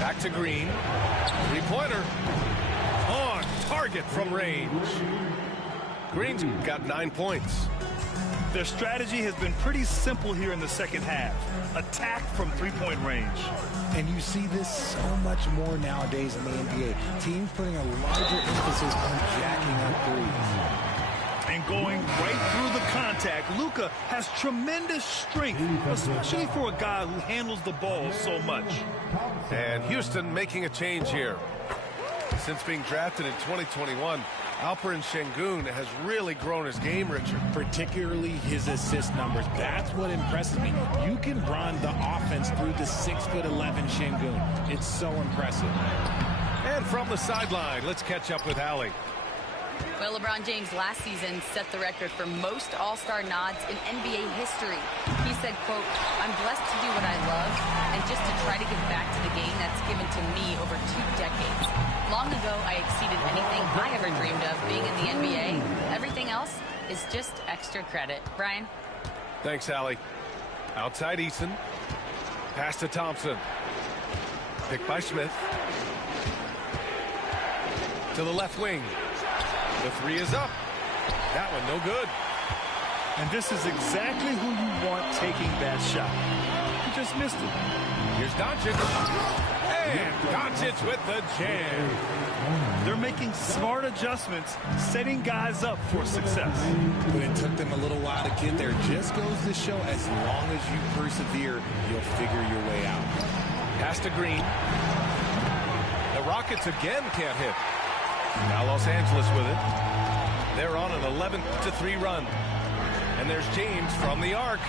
Back to Green. Three-pointer. On target from range. Green's got 9 points. Their strategy has been pretty simple here in the second half. Attack from three-point range. And you see this so much more nowadays in the NBA. Teams putting a larger emphasis on jacking up threes. And going right through the contact, Luka has tremendous strength, especially for a guy who handles the ball so much. And Houston making a change here. Since being drafted in 2021, Alperen Sengun has really grown his game, Richard. Particularly his assist numbers. That's what impresses me. You can run the offense through the 6'11" Sengun. It's so impressive. And from the sideline, let's catch up with Allie. Well, LeBron James last season set the record for most All-Star nods in NBA history. He said, quote, "I'm blessed to do what I love and just to try to give back to the game that's given to me over 2 decades. Long ago, I exceeded anything I ever dreamed of being in the NBA. Everything else is just extra credit." Brian? Thanks, Allie. Outside Eason. Pass to Thompson. Picked by Smith. To the left wing. The three is up. That one no good. And this is exactly who you want taking that shot. He just missed it. Here's Doncic. And Doncic with the jam. They're making smart adjustments, setting guys up for success. But it took them a little while to get there. Just goes to show, as long as you persevere, you'll figure your way out. Pass to Green. The Rockets again can't hit. Now Los Angeles with it. They're on an 11-3 run. And there's James from the arc.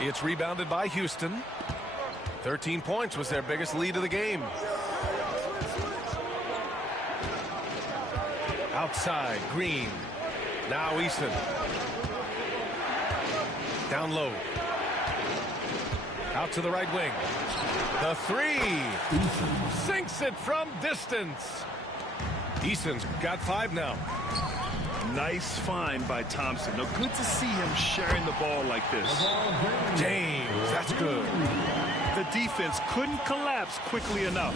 It's rebounded by Houston. 13 points was their biggest lead of the game. Outside, Green. Now Eason. Down low. Out to the right wing. The three. Sinks it from distance. Eason's got 5 now. Nice find by Thompson. Now, good to see him sharing the ball like this. James, that's good. The defense couldn't collapse quickly enough.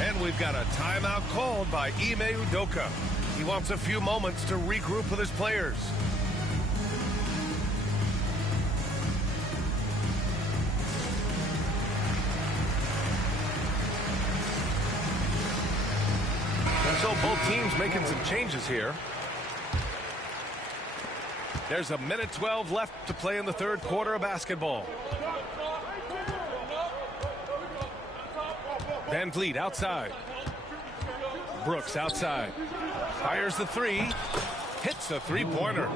And we've got a timeout called by Ime Udoka. He wants a few moments to regroup with his players. And so both teams making some changes here. There's a minute 12 left to play in the third quarter of basketball. Van Vliet outside. Brooks outside. Fires the three. Hits a three-pointer.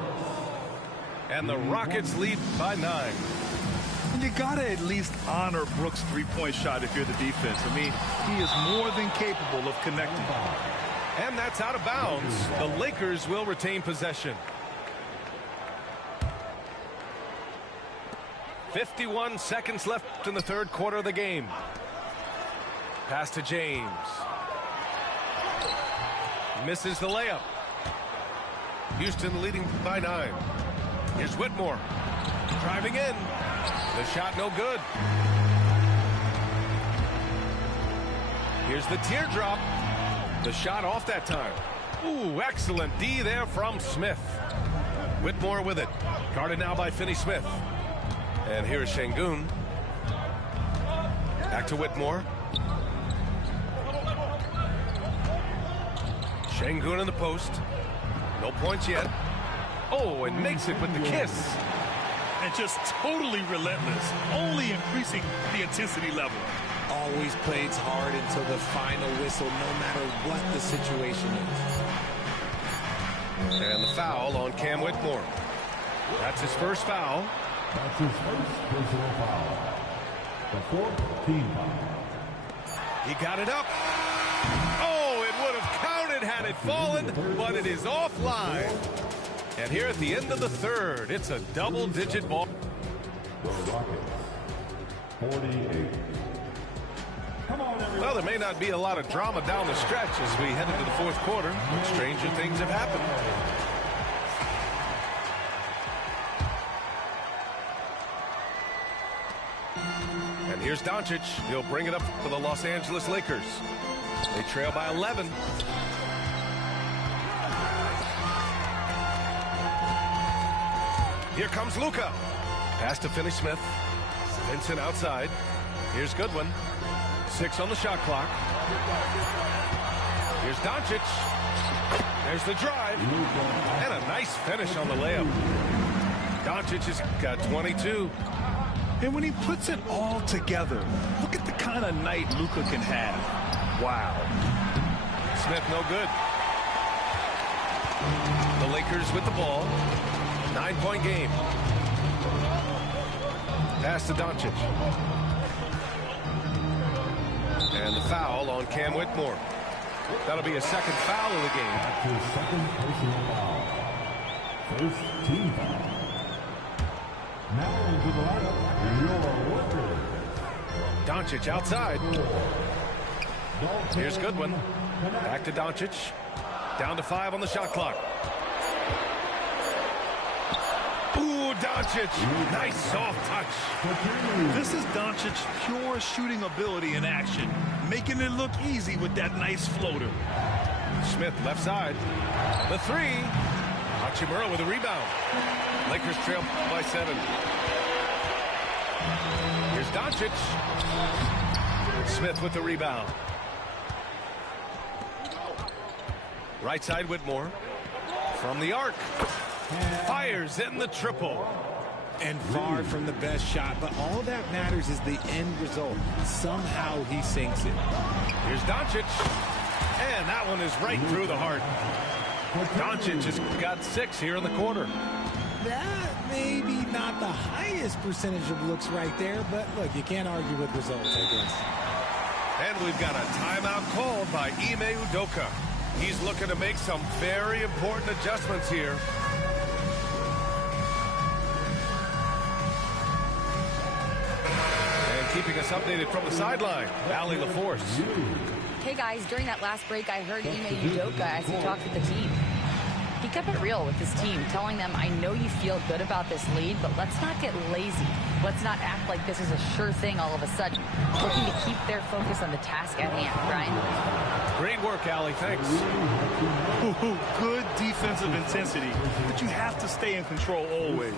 And the Rockets lead by 9. And you got to at least honor Brooks' three-point shot if you're the defense. I mean, he is more than capable of connecting. And that's out of bounds. The Lakers will retain possession. 51 seconds left in the third quarter of the game. Pass to James. Misses the layup. Houston leading by 9. Here's Whitmore. Driving in. The shot no good. Here's the teardrop. The shot off that time. Ooh, excellent D there from Smith. Whitmore with it. Guarded now by Finney-Smith. And here's Şengün. Back to Whitmore. Şengün in the post. No points yet. Oh, and makes it with the kiss. And just totally relentless, only increasing the intensity level. Always plays hard until the final whistle, no matter what the situation is. And the foul on Cam Whitmore. That's his first foul. That's his first personal foul. The 4th team foul. He got it up. Oh, it would have counted had it fallen, but it is offline. And here at the end of the third, it's a double-digit ball. The Rockets, 48. Well, there may not be a lot of drama down the stretch as we head into the fourth quarter, but stranger things have happened. And here's Doncic. He'll bring it up for the Los Angeles Lakers. They trail by 11. Here comes Luka. Pass to Finney-Smith. Vincent outside. Here's Goodwin. 6 on the shot clock. Here's Doncic. There's the drive. And a nice finish on the layup. Doncic has got 22. And when he puts it all together, look at the kind of night Luka can have. Wow. Smith no good. The Lakers with the ball. 9-point game. Pass to Doncic. And the foul on Cam Whitmore. That'll be a second foul of the game. That's his second personal foul. First team foul. Now into the lineup, your worker. Doncic outside. Here's Goodwin. Back to Doncic. Down to 5 on the shot clock. Ooh, Doncic. Nice soft touch. This is Doncic's pure shooting ability in action, making it look easy with that nice floater. Smith left side. The 3. Hachimura with a rebound. Lakers trail by 7. Here's Doncic. Smith with the rebound. Right side, Whitmore. From the arc. Fires in the triple. And far from the best shot, but all that matters is the end result. Somehow he sinks it. Here's Doncic. And that one is right through the heart. Doncic has got 6 here in the quarter. That may be not the highest percentage of looks right there, but look, you can't argue with results, I guess. And we've got a timeout called by Ime Udoka. He's looking to make some very important adjustments here. And keeping us updated from the sideline, Allie LaForce. Hey guys, during that last break, I heard Ime Udoka as he talked with the team. He kept it real with his team, telling them, I know you feel good about this lead, but let's not get lazy. Let's not act like this is a sure thing all of a sudden. Looking to keep their focus on the task at hand, Brian. Great work, Allie. Thanks. Good defensive intensity, but you have to stay in control always.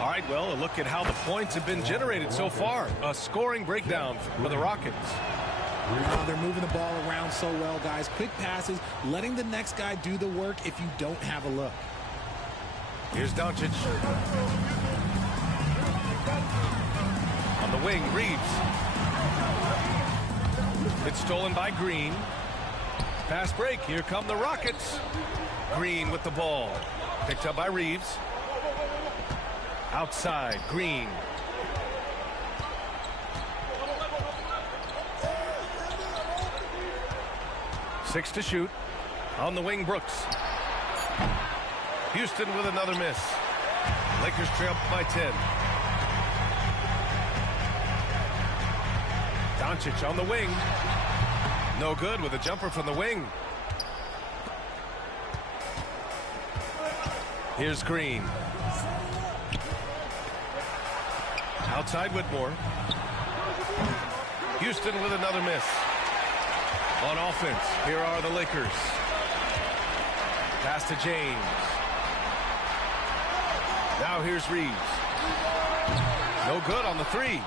All right, well, a look at how the points have been generated so far. A scoring breakdown for the Rockets. They're moving the ball around so well, guys. Quick passes, letting the next guy do the work if you don't have a look. Here's Doncic. On the wing, Reeves. It's stolen by Green. Fast break. Here come the Rockets. Green with the ball. Picked up by Reeves. Outside, Green. Six to shoot. On the wing, Brooks. Houston with another miss. Lakers trail by 10. Doncic on the wing. No good with a jumper from the wing. Here's Green. Outside Whitmore. Houston with another miss. On offense, here are the Lakers. Pass to James. Now here's Reeves. No good on the 3.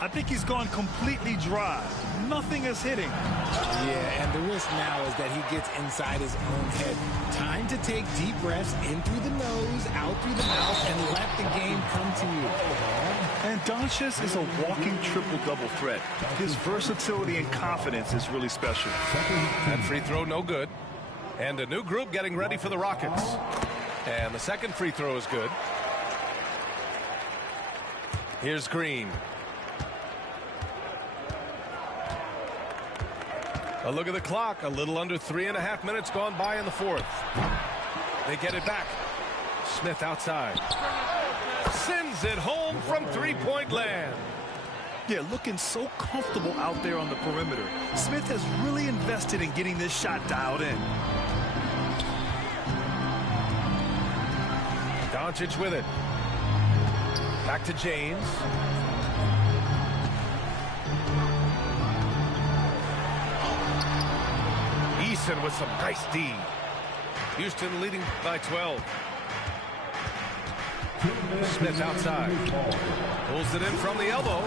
I think he's gone completely dry. Nothing is hitting. Yeah, and the risk now is that he gets inside his own head. Time to take deep breaths in through the nose, out through the mouth, and let the game come to you. And Doncic is a walking triple-double threat. His versatility and confidence is really special. That free throw no good. And a new group getting ready for the Rockets. And the second free throw is good. Here's Green. A look at the clock. A little under 3.5 minutes gone by in the fourth. They get it back. Smith outside. Sends it home from three-point land. Yeah, looking so comfortable out there on the perimeter. Smith has really invested in getting this shot dialed in. Doncic with it. Back to James. Eason with some nice D. Houston leading by 12. Smith outside. Pulls it in from the elbow.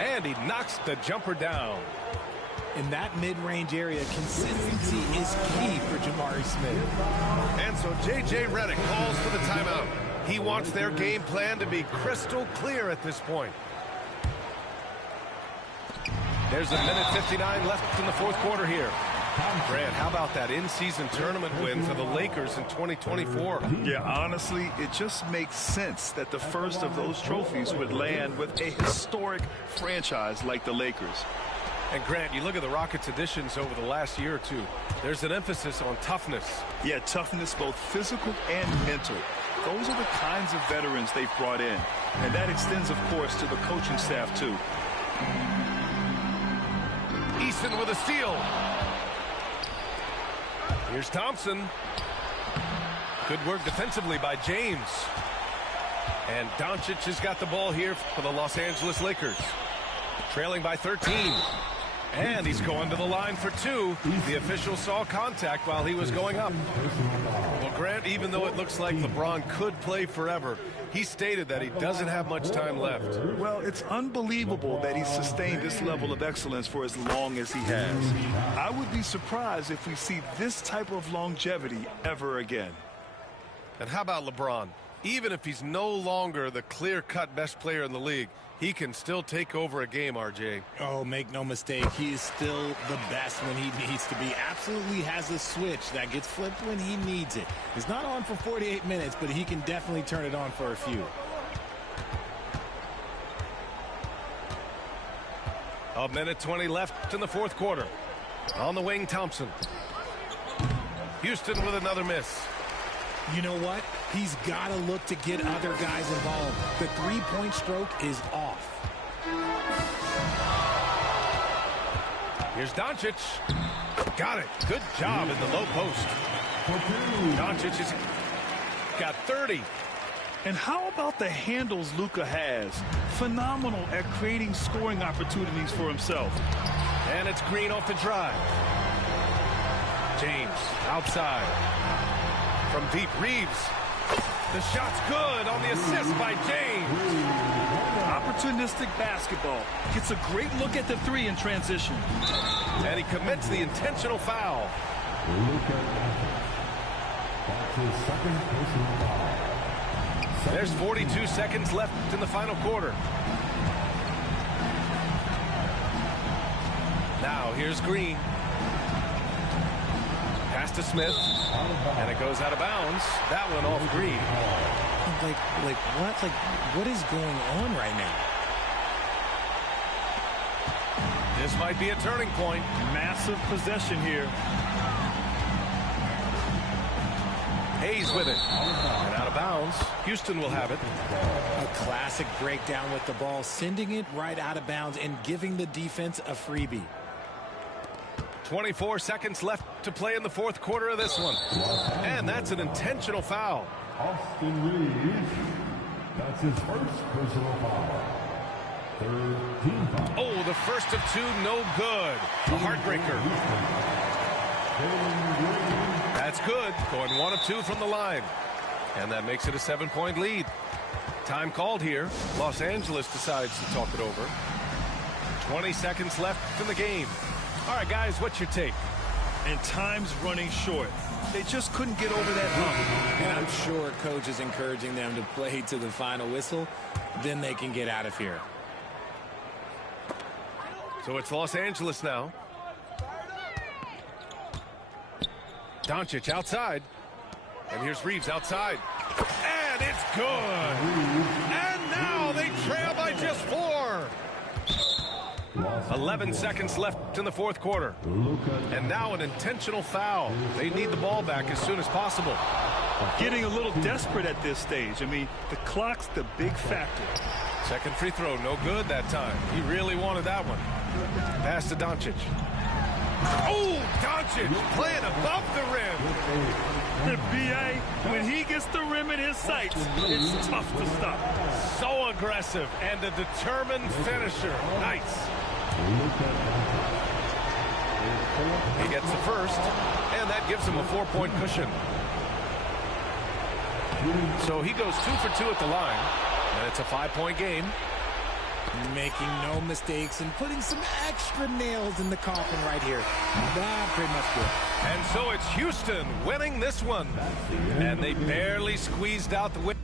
And he knocks the jumper down. In that mid-range area, consistency is key for Jabari Smith. And so J.J. Redick calls for the timeout. He wants their game plan to be crystal clear at this point. There's a minute 59 left in the fourth quarter here. Grant, how about that in-season tournament win for the Lakers in 2024? Yeah, honestly, it just makes sense that the first of those trophies would land with a historic franchise like the Lakers. And Grant, you look at the Rockets' additions over the last year or two. There's an emphasis on toughness. Yeah, toughness, both physical and mental. Those are the kinds of veterans they've brought in. And that extends, of course, to the coaching staff, too. Easton with a steal. Here's Thompson. Good work defensively by James. And Doncic has got the ball here for the Los Angeles Lakers. Trailing by 13. And he's going to the line for two. The official saw contact while he was going up. Well, Grant, even though it looks like LeBron could play forever, he stated that he doesn't have much time left. Well, it's unbelievable that he's sustained this level of excellence for as long as he has. I would be surprised if we see this type of longevity ever again. And how about LeBron? Even if he's no longer the clear-cut best player in the league, he can still take over a game, RJ. Oh, make no mistake, he is still the best when he needs to be. Absolutely has a switch that gets flipped when he needs it. It's not on for 48 minutes, but he can definitely turn it on for a few. A minute 20 left in the fourth quarter. On the wing, Thompson. Houston with another miss. You know what? He's got to look to get other guys involved. The three-point stroke is off. Here's Doncic. Got it. Good job in the low post. Doncic has got 30. And how about the handles Luka has? Phenomenal at creating scoring opportunities for himself. And it's Green off the drive. James outside. From deep, Reeves. The shot's good on the assist by James. Opportunistic basketball. Gets a great look at the three in transition. And he commits the intentional foul. That's his second personal foul. There's 42 seconds left in the final quarter. Now here's Green. Pass to Smith, and it goes out of bounds. That one off Green. What is going on right now? This might be a turning point. Massive possession here. Hayes with it. And out of bounds. Houston will have it. A classic breakdown with the ball, sending it right out of bounds and giving the defense a freebie. 24 seconds left to play in the fourth quarter of this one. And that's an intentional foul. Austin Reeves. That's his first personal foul. Third team foul. Oh, the first of two, no good. A heartbreaker. That's good. Going 1 of 2 from the line. And that makes it a 7-point lead. Time called here. Los Angeles decides to talk it over. 20 seconds left in the game. All right, guys, what's your take? And time's running short. They just couldn't get over that hump. And I'm sure coach is encouraging them to play to the final whistle. Then they can get out of here. So it's Los Angeles now. Doncic outside. And here's Reeves outside. And it's good. And now they trail by just 4. 11 seconds left in the fourth quarter. And now an intentional foul. They need the ball back as soon as possible. Getting a little desperate at this stage. I mean, the clock's the big factor. Second free throw, no good that time. He really wanted that one. Pass to Doncic. Oh, Doncic playing above the rim. The BA, when he gets the rim in his sights, it's tough to stop. So aggressive and a determined finisher. Nice. He gets the first, and that gives him a 4-point cushion. So he goes 2 for 2 at the line, and it's a 5-point game. Making no mistakes and putting some extra nails in the coffin right here. That pretty much good. And so it's Houston winning this one. And they barely squeezed out the win.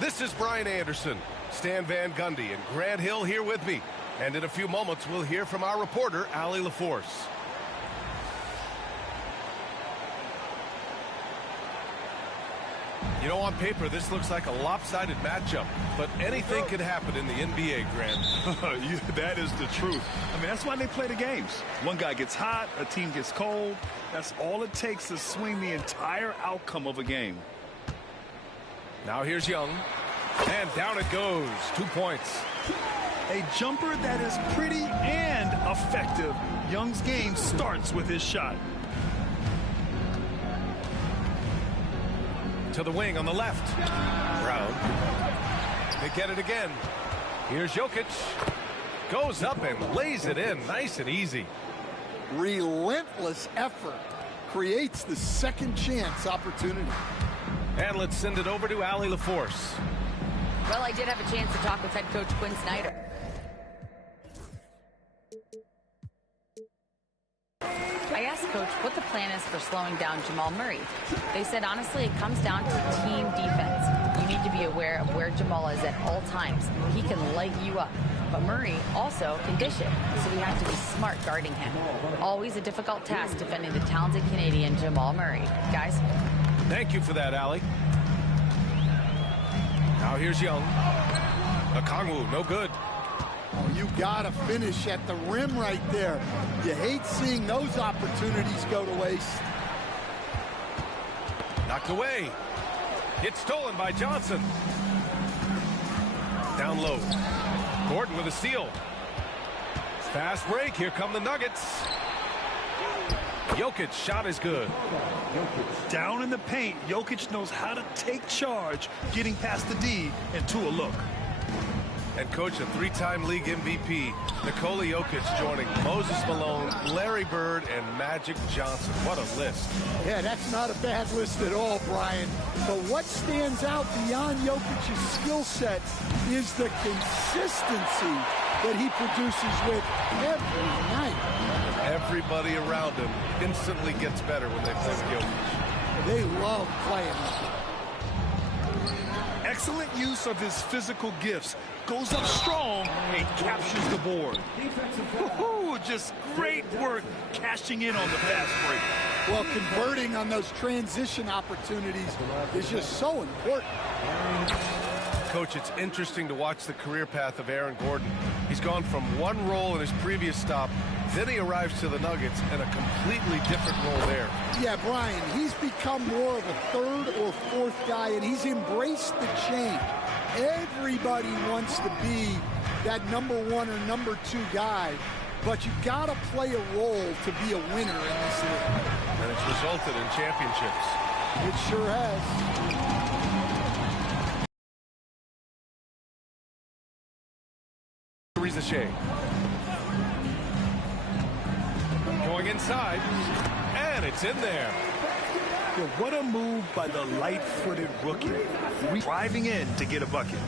This is Brian Anderson, Stan Van Gundy, and Grant Hill here with me. And in a few moments, we'll hear from our reporter, Allie LaForce. You know, on paper, this looks like a lopsided matchup, but anything can happen in the NBA, Grant. That is the truth. I mean, that's why they play the games. One guy gets hot, a team gets cold. That's all it takes to swing the entire outcome of a game. Now here's Young, and down it goes. 2 points. A jumper that is pretty and effective. Young's game starts with his shot. To the wing on the left. Brown. They get it again. Here's Jokic. Goes up and lays it in. Nice and easy. Relentless effort creates the second chance opportunity. And let's send it over to Allie LaForce. Well, I did have a chance to talk with head coach Quinn Snyder. I asked Coach what the plan is for slowing down Jamal Murray. They said, honestly, it comes down to team defense. You need to be aware of where Jamal is at all times. He can light you up, but Murray also can dish it, so we have to be smart guarding him. Always a difficult task defending the talented Canadian Jamal Murray. Guys? Thank you for that, Allie. Now here's Young. Okongwu, no good. Oh, you gotta finish at the rim right there. You hate seeing those opportunities go to waste. Knocked away. It's stolen by Johnson. Down low. Gordon with a steal. Fast break. Here come the Nuggets. Jokic shot is good. Down in the paint, Jokic knows how to take charge, getting past the D and to a look. And coach, a three-time league MVP, Nikola Jokic joining Moses Malone, Larry Bird, and Magic Johnson. What a list. Yeah, that's not a bad list at all, Brian. But what stands out beyond Jokic's skill set is the consistency that he produces with every night. Everybody around him instantly gets better when they play with Jokic. They love playing with him. Excellent use of his physical gifts. Goes up strong and captures the board. was just great work cashing in on the fast break. Well, converting on those transition opportunities is just so important. Coach, it's interesting to watch the career path of Aaron Gordon. He's gone from one role in his previous stop, then he arrives to the Nuggets in a completely different role there. Yeah, Brian, he's become more of a third or fourth guy, and he's embraced the change. Everybody wants to be that number one or number two guy, but you've got to play a role to be a winner in this league. And it's resulted in championships. It sure has. Rizachet. Going inside, and it's in there. Yo, what a move by the light-footed rookie. Driving in to get a bucket.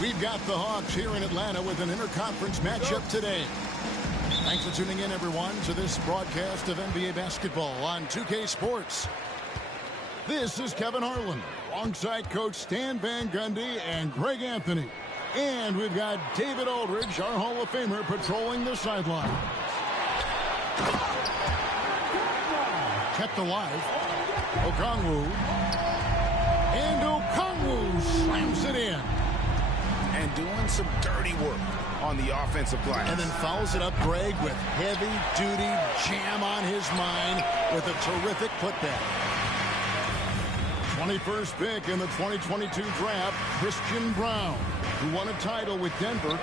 We've got the Hawks here in Atlanta with an interconference matchup today. Thanks for tuning in, everyone, to this broadcast of NBA basketball on 2K Sports. This is Kevin Harlan, alongside Coach Stan Van Gundy and Greg Anthony. And we've got David Aldridge, our Hall of Famer, patrolling the sideline. Kept alive. Okongwu. And Okongwu slams it in. And doing some dirty work on the offensive glass. And then fouls it up, Greg, with heavy-duty jam on his mind with a terrific putback. 21st pick in the 2022 draft, Christian Braun, who won a title with Denver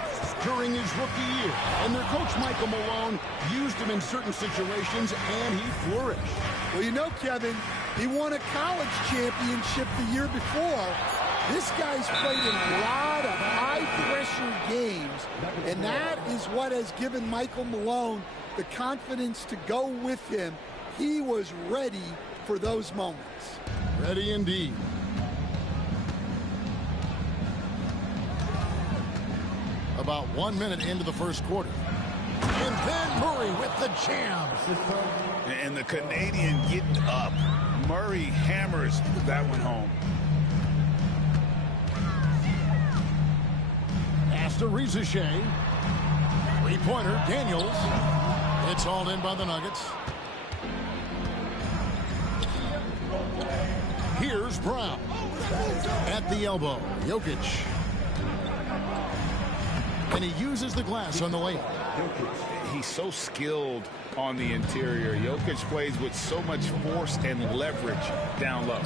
during his rookie year. And their coach, Michael Malone, used him in certain situations, and he flourished. Well, you know, Kevin, he won a college championship the year before. This guy's played in a lot of high-pressure games, and that is what has given Michael Malone the confidence to go with him. He was ready for those moments. Ready indeed. About 1 minute into the first quarter. And then Murray with the jam. And the Canadian getting up. Murray hammers that one home. To Rizachet. Three-pointer, Daniels. It's hauled in by the Nuggets. Here's Brown. At the elbow, Jokic. And he uses the glass on the layup. He's so skilled on the interior. Jokic plays with so much force and leverage down low.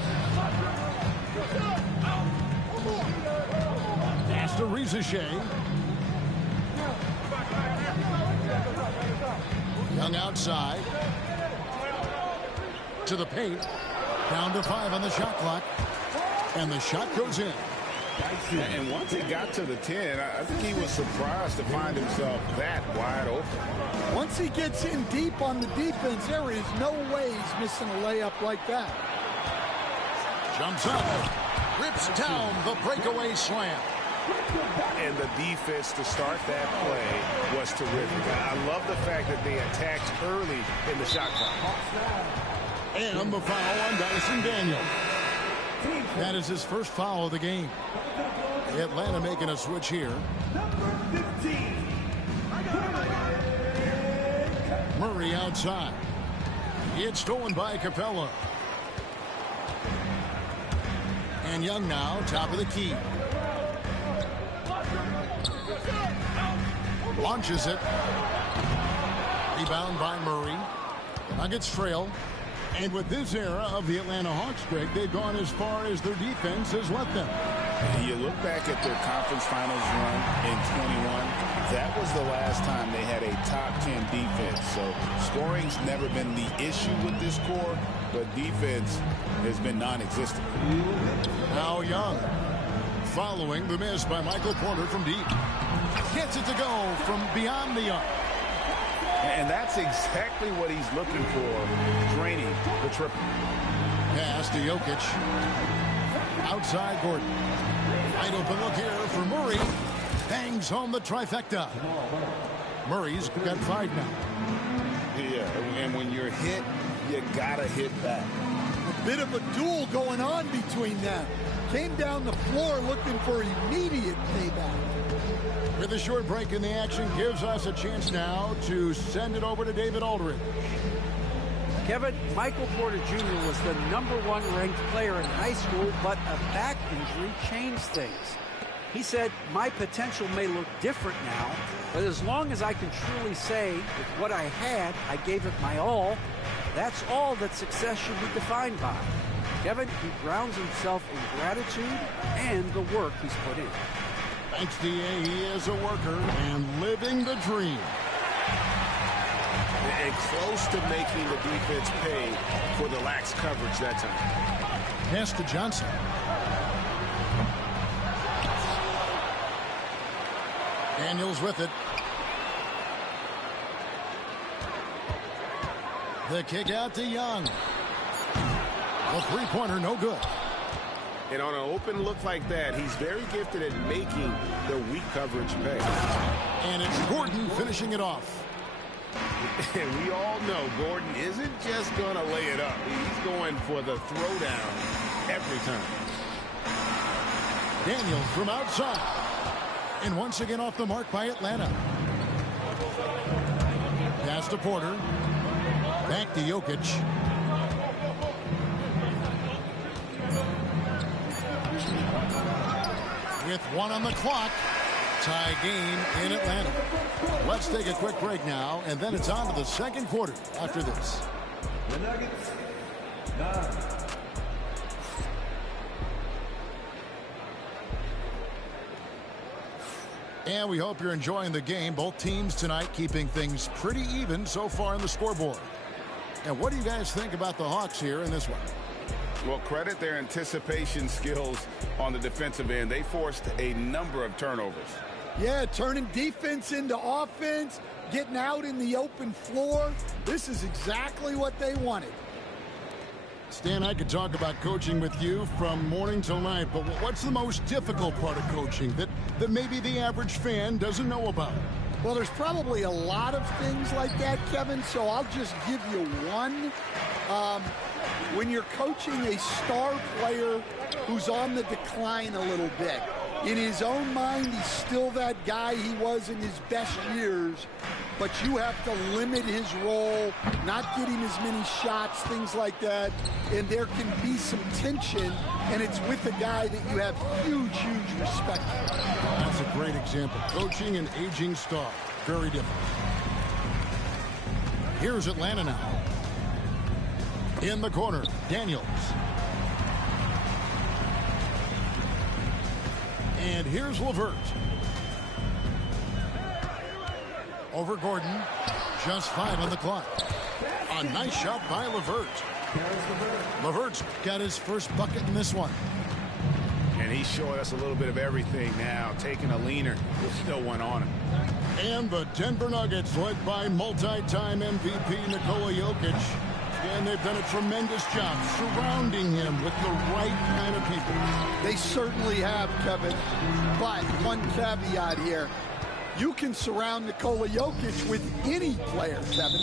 To Rizachet. Young outside. To the paint. Down to 5 on the shot clock. And the shot goes in. And once he got to the 10, I think he was surprised to find himself that wide open. Once he gets in deep on the defense, there is no way he's missing a layup like that. Jumps up. Rips down the breakaway slam. And the defense to start that play was terrific. I love the fact that they attacked early in the shot clock. And the foul on Dyson Daniel. That is his first foul of the game. Atlanta making a switch here. Murray outside. It's stolen by Capella. And Young now, top of the key. Launches it. Rebound by Murray. Nuggets trail. And with this era of the Atlanta Hawks, Greg, they've gone as far as their defense has let them. You look back at their conference finals run in 21, that was the last time they had a top 10 defense. So scoring's never been the issue with this core, but defense has been non-existent. Now Young following the miss by Michael Porter from deep. Gets it to go from beyond the arc. And that's exactly what he's looking for, draining the triple. Pass to Jokic. Outside Gordon. Wide open look here for Murray. Bangs home the trifecta. Murray's got 5 now. Yeah, and when you're hit, you gotta hit back. A bit of a duel going on between them. Came down the floor looking for immediate payback. With a short break in the action, gives us a chance now to send it over to David Aldridge. Kevin, Michael Porter Jr. was the #1 ranked player in high school, but a back injury changed things. He said, my potential may look different now, but as long as I can truly say with what I had, I gave it my all, that's all that success should be defined by. Kevin, he grounds himself in gratitude and the work he's put in. Thanks, D.A. He is a worker and living the dream. And close to making the defense pay for the lax coverage that time. Pass to Johnson. Daniels with it. The kick out to Young. The three-pointer, no good. And on an open look like that, he's very gifted at making the weak coverage pay. And it's Gordon finishing it off. And we all know Gordon isn't just going to lay it up. He's going for the throwdown every time. Daniels from outside. And once again off the mark by Atlanta. Pass to Porter. Back to Jokic. With 1 on the clock. Tie game in Atlanta. Let's take a quick break now, and then it's on to the second quarter after this. The Nuggets, 9. And we hope you're enjoying the game. Both teams tonight keeping things pretty even so far on the scoreboard. And what do you guys think about the Hawks here in this one? Well, credit their anticipation skills on the defensive end. They forced a number of turnovers. Yeah, turning defense into offense, getting out in the open floor. This is exactly what they wanted. Stan, I could talk about coaching with you from morning till night, but what's the most difficult part of coaching that maybe the average fan doesn't know about? Well, there's probably a lot of things like that, Kevin, so I'll just give you one. When you're coaching a star player who's on the decline a little bit, in his own mind, he's still that guy he was in his best years, but you have to limit his role, not get him as many shots, things like that, and there can be some tension, and it's with a guy that you have huge, huge respect for. That's a great example. Coaching an aging star. Very different. Here's Atlanta now. In the corner, Daniels. And here's LeVert. Over Gordon. Just 5 on the clock. A nice shot by LeVert. LeVert's got his first bucket in this one. And he's showing us a little bit of everything now, taking a leaner with no one on him. And the Denver Nuggets, led by multi-time MVP Nikola Jokic. And they've done a tremendous job surrounding him with the right kind of people. They certainly have, Kevin. But one caveat here. You can surround Nikola Jokic with any player, Kevin,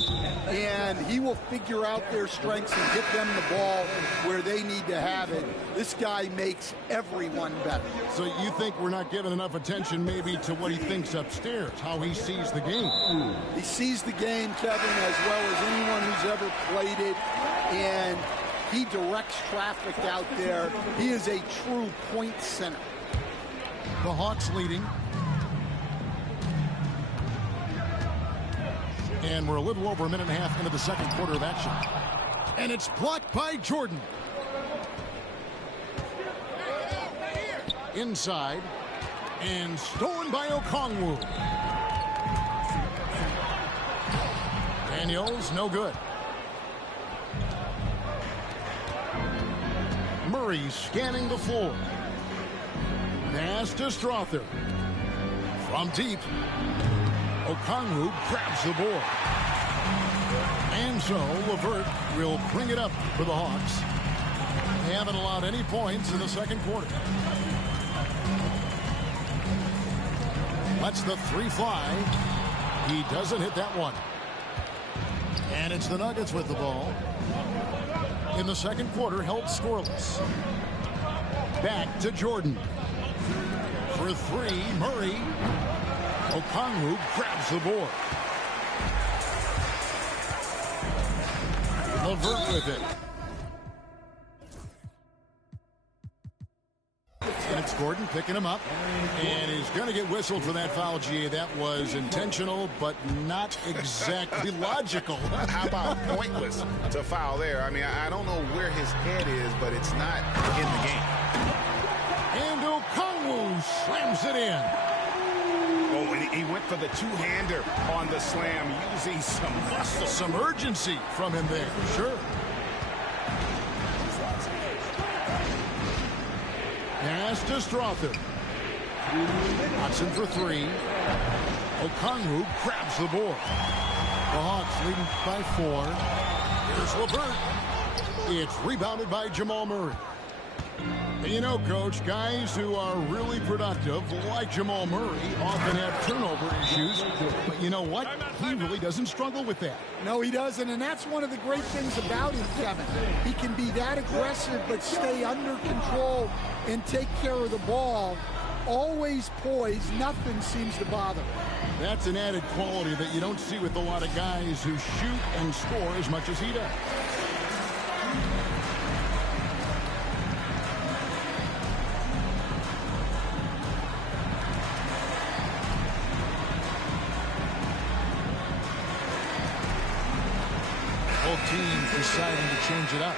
and he will figure out their strengths and get them the ball where they need to have it. This guy makes everyone better. So you think we're not giving enough attention maybe to what he thinks upstairs, how he sees the game? He sees the game, Kevin, as well as anyone who's ever played it, and he directs traffic out there. He is a true point center. The Hawks leading. And we're a little over a minute and a half into the second quarter of action. And it's blocked by Jordan. Inside. And stolen by Okongwu. Daniels, no good. Murray scanning the floor. Pass to Strother. From deep, Okongwu grabs the board. And so LeVert will bring it up for the Hawks. They haven't allowed any points in the second quarter. Lets the three fly. He doesn't hit that one. And it's the Nuggets with the ball. In the second quarter, held scoreless. Back to Jordan. For three, Murray. Okongwu grabs the board. LeVert with it. And it's Gordon picking him up. And he's going to get whistled for that foul, G. That was intentional, but not exactly logical. How about pointless to foul there? I mean, I don't know where his head is, but it's not in the game. And Okongwu slams it in. Oh, and he went for the two-hander on the slam, using some muscle. Some urgency from him there, sure. Pass to Strother. Watson for three. Okongwu grabs the board. The Hawks leading by 4. Here's LeVert. It's rebounded by Jamal Murray. You know, Coach, guys who are really productive, like Jamal Murray, often have turnover issues. But you know what? He really doesn't struggle with that. No, he doesn't, and that's one of the great things about him, Kevin. He can be that aggressive but stay under control and take care of the ball. Always poised. Nothing seems to bother him. That's an added quality that you don't see with a lot of guys who shoot and score as much as he does. Both teams deciding to change it up.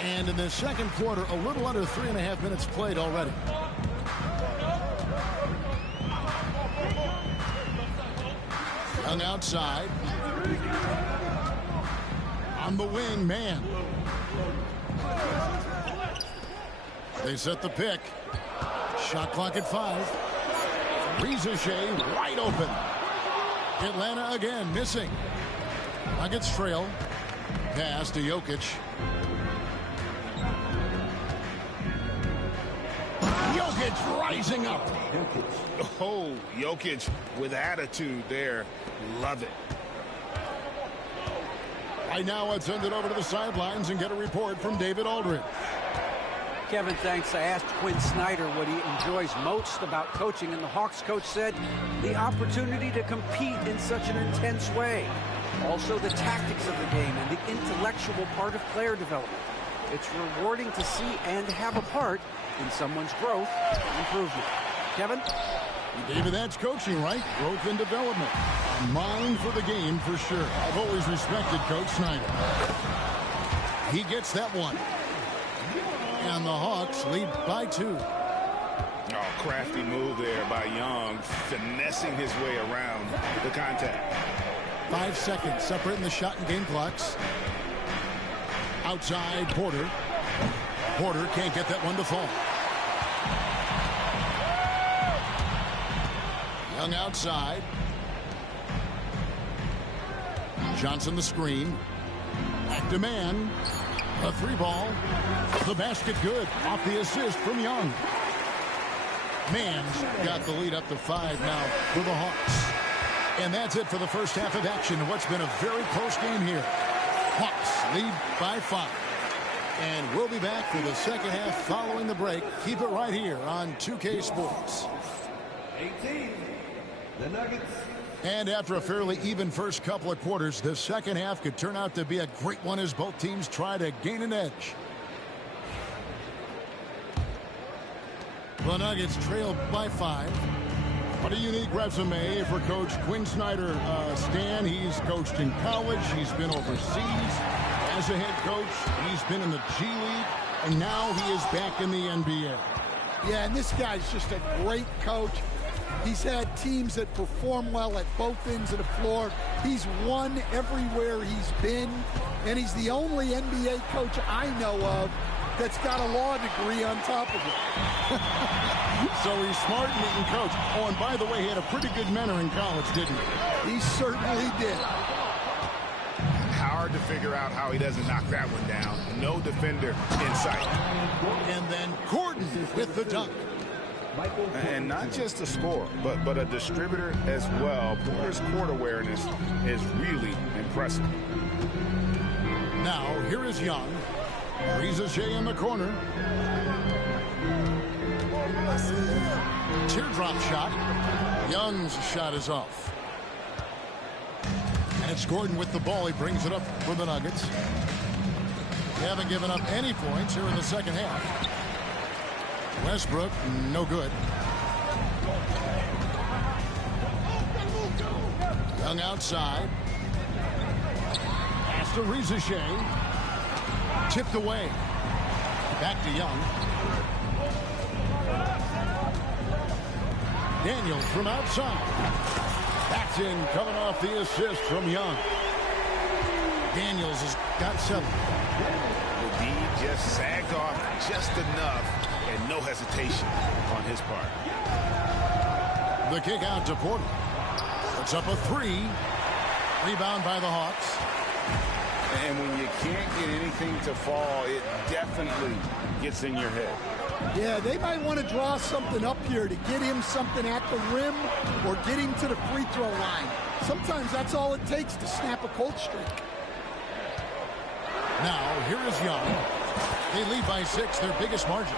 And in the second quarter, a little under 3.5 minutes played already. Young outside. On the wing, man. They set the pick. Shot clock at 5. Rizachet wide open. Atlanta again missing. Nuggets trail. Pass to Jokic. Jokic rising up. Oh, Jokic with attitude there. Love it. Right now, let's send it over to the sidelines and get a report from David Aldridge. Kevin, thanks. I asked Quinn Snyder what he enjoys most about coaching, and the Hawks coach said the opportunity to compete in such an intense way. Also, the tactics of the game and the intellectual part of player development. It's rewarding to see and have a part in someone's growth and improvement. Kevin? David, that's coaching, right? Growth and development. A mind for the game, for sure. I've always respected Coach Snyder. He gets that one. And the Hawks lead by 2. Oh, crafty move there by Young, finessing his way around the contact. 5 seconds separating the shot and game clocks. Outside, Porter. Porter can't get that one to fall. Young outside. Johnson the screen. Back to man. A 3-ball. The basket good. Off the assist from Young. Man's got the lead up to 5 now for the Hawks. And that's it for the first half of action. What's been a very close game here. Hawks lead by 5. And we'll be back for the second half following the break. Keep it right here on 2K Sports. 18, the Nuggets. And after a fairly even first couple of quarters, the second half could turn out to be a great one as both teams try to gain an edge. The Nuggets trailed by 5. What a unique resume for Coach Quinn Snyder. Stan, he's coached in college. He's been overseas as a head coach. He's been in the G League, and now he is back in the NBA. Yeah, and this guy's just a great coach. He's had teams that perform well at both ends of the floor. He's won everywhere he's been, and he's the only NBA coach I know of that's got a law degree on top of it. So he's smart and he can coach. Oh, and by the way, he had a pretty good mentor in college, didn't he? He certainly did. Hard to figure out how he doesn't knock that one down. No defender in sight. And then Gordon with the dunk. And not just a scorer, but a distributor as well. Porter's court awareness is really impressive. Now, here is Young. Risacher in the corner. Teardrop shot. Young's shot is off. And it's Gordon with the ball. He brings it up for the Nuggets. They haven't given up any points here in the second half. Westbrook, no good. Young outside. Pass to Risacher. Tipped away. Back to Young. Daniels from outside. That's in, coming off the assist from Young. Daniels has got 7. The D just sagged off just enough, and no hesitation on his part. The kick out to Porter. Puts up a 3. Rebound by the Hawks. And when you can't get anything to fall, it definitely gets in your head. Yeah, they might want to draw something up here to get him something at the rim or get him to the free throw line. Sometimes that's all it takes to snap a cold streak. Now, here is Young. They lead by 6, their biggest margin.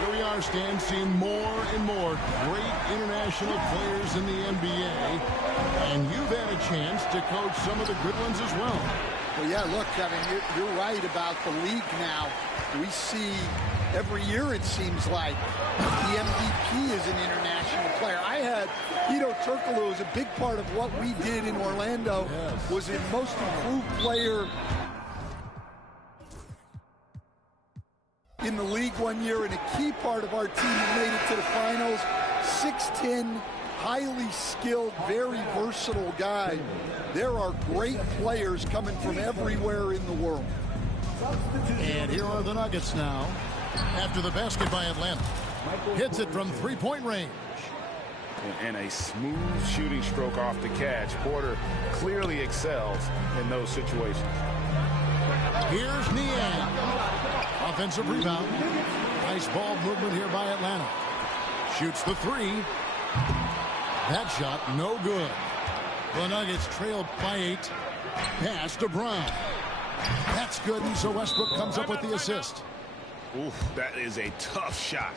Here we are, Stan, seeing more and more great international players in the NBA. And you've had a chance to coach some of the good ones as well. Well, yeah, look, Kevin, you're right about the league now. We see every year, it seems like, the MVP is an international player. I had Hedo Turkoglu was a big part of what we did in Orlando. Yes. Was a most improved player in the league one year and a key part of our team that made it to the finals. 6'10", highly skilled, very versatile guy. There are great players coming from everywhere in the world. And here are the Nuggets now. After the basket by Atlanta. Hits it from three-point range. And a smooth shooting stroke off the catch. Porter clearly excels in those situations. Here's Niang. Offensive rebound. Nice ball movement here by Atlanta. Shoots the 3. That shot no good. The Nuggets trailed by 8. Pass to Brown. That's good, and so Westbrook comes up with the assist. Oof, that is a tough shot.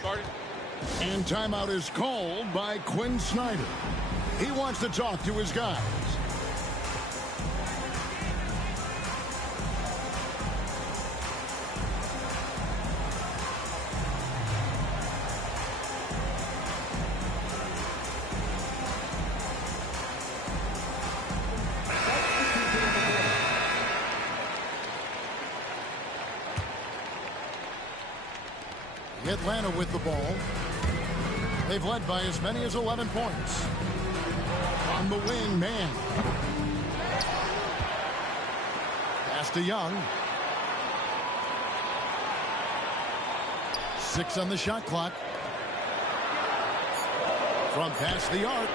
And timeout is called by Quinn Snyder. He wants to talk to his guys. Atlanta with the ball. They've led by as many as 11 points. On the wing, man. Pass to Young. 6 on the shot clock. From past the arc.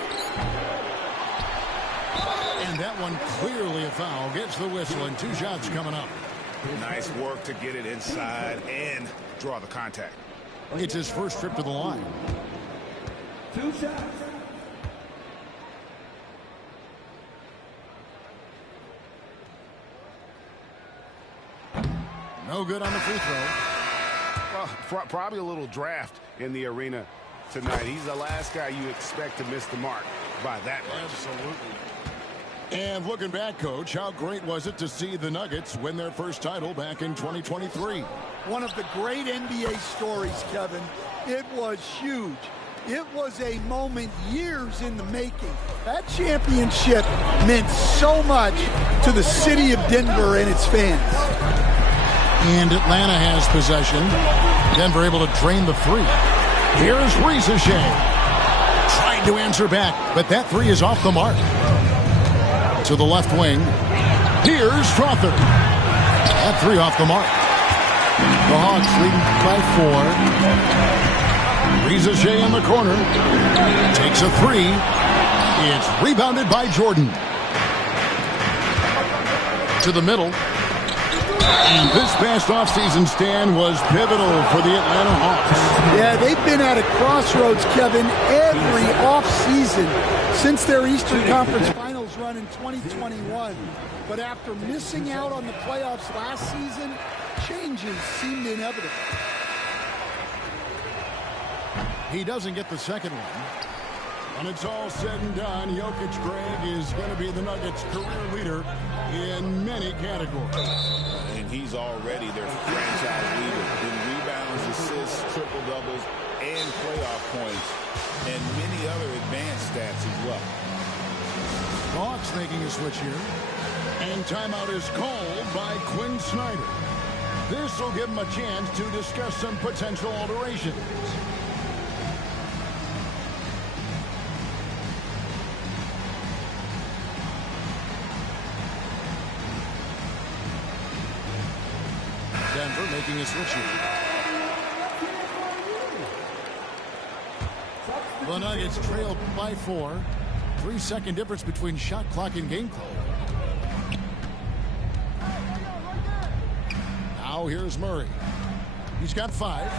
And that one clearly a foul. Gets the whistle and 2 shots coming up. Nice work to get it inside and draw the contact. It's his first trip to the line. 2 shots. No good on the free throw. Well, probably a little draft in the arena tonight. He's the last guy you expect to miss the mark by that much. Absolutely. And looking back, Coach, how great was it to see the Nuggets win their first title back in 2023? One of the great NBA stories, Kevin. It was huge. It was a moment years in the making. That championship meant so much to the city of Denver and its fans. And Atlanta has possession. Denver able to drain the 3. Here's Risacher. Tried to answer back, but that 3 is off the mark. To the left wing. Here's Strawther. That 3 off the mark. The Hawks leading by 4. Ricochet in the corner. Takes a 3. It's rebounded by Jordan. To the middle. And this past offseason stand was pivotal for the Atlanta Hawks. Yeah, they've been at a crossroads, Kevin, every offseason since their Eastern Conference Finals run in 2021. But after missing out on the playoffs last season, changes seemed inevitable. He doesn't get the second one. When it's all said and done, Jokic, Greg, is going to be the Nuggets' career leader in many categories. And he's already their franchise leader in rebounds, assists, triple-doubles, and playoff points, and many other advanced stats as well. Hawks making a switch here. And timeout is called by Quinn Snyder. This will give him a chance to discuss some potential alterations. Denver making a switch here. The Nuggets trail by 4. 3-second difference between shot clock and game clock. Now here's Murray. He's got 5.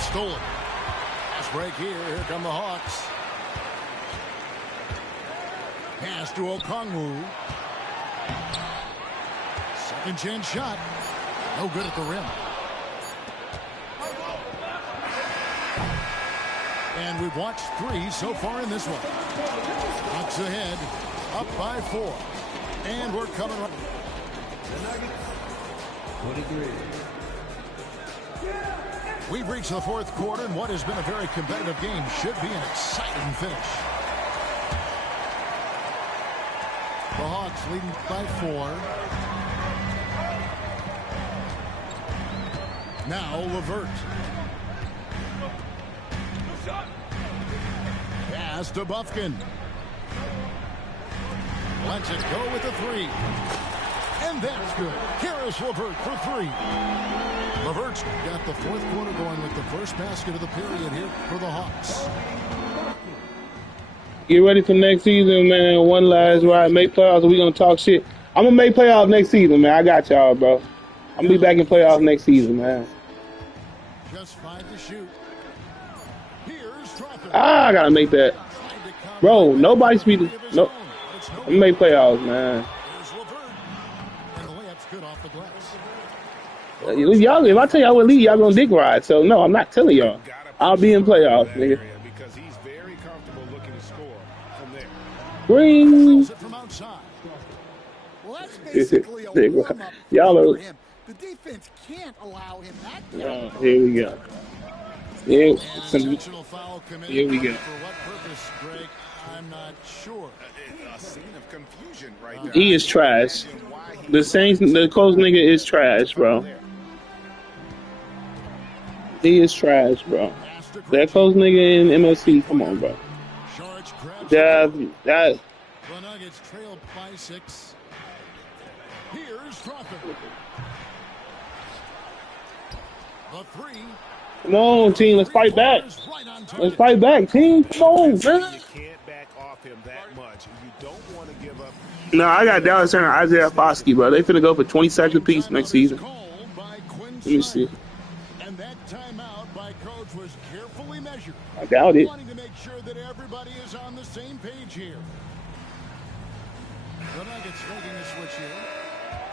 Stolen. Fast break here. Here come the Hawks. Pass to Okongwu. Second chance shot. No good at the rim. And we've watched 3 so far in this one. Hawks ahead, up by 4. And we're coming up. The Nuggets, 23. We've reached the fourth quarter, and what has been a very competitive game should be an exciting finish. The Hawks leading by 4. Now LeVert. Pass to Bufkin. Lets it go with the 3. And that's good. Caris LeVert for 3. LeVert's got the fourth quarter going with the first basket of the period here for the Hawks. Get ready for next season, man. One last ride. Make playoffs, and we're going to talk shit. I'm going to make playoffs next season, man. I got y'all, bro. I'm going to be back in playoffs next season, man. Just 5 to shoot. Here's Trump. I got to make that. Bro, nobody's speaking. No. I'm going to make playoffs, man. Y'all, if I tell y'all what league, y'all gonna dick ride. So no, I'm not telling y'all. I'll be in playoffs, nigga. Because he's very comfortable looking to score from there. Green. Well, that's basically a warm-up y'all for are. him. The defense can't allow him that. Here we go. Here we go. For what purpose, Greg? I'm not sure. A scene of confusion right there. He is trash. The Saints, the Colts nigga is trash, bro. He is trash, bro. That Colts nigga in MLC, come on, bro. That. The Nuggets trail by 6. Here's Crawford. The 3. Come on, team, let's fight back. Let's fight back, team. Come on, man. You can't back off him that much. You don't want to give up. No, I got Dallas Turner, Isaiah Foskey, bro. They finna go for 20 sacks apiece next season. Let me see. And that timeout by coach was carefully measured. I doubt it. Wanting to make sure that everybody is on the same page here. The Nuggets making a switch here.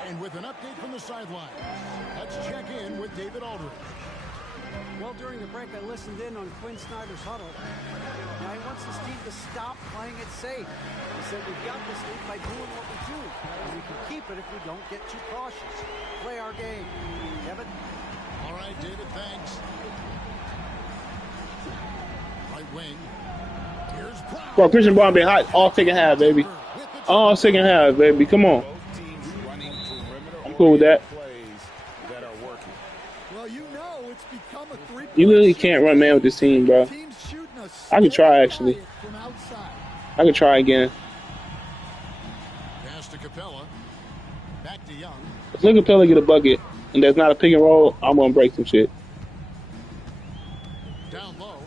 And with an update from the sideline, let's check in with David Aldridge. Well, during the break, I listened in on Quinn Snyder's huddle. Now, he wants his team to stop playing it safe. He said, we've got this lead by doing what we do. And we can keep it if we don't get too cautious. Play our game. Kevin? All right, David, thanks. Right wing. Here's Brown. Bro, Christian Brown been hot all second half, baby. All second half, baby. Come on. I'm cool with that. Well, you know it's become a 3-point. You really can't run man with this team, bro. I can try, actually. I can try again. Pass to Capella. Back to Young. Let's let Capella get a bucket. and there's not a pick and roll, I'm gonna break some shit. Down low.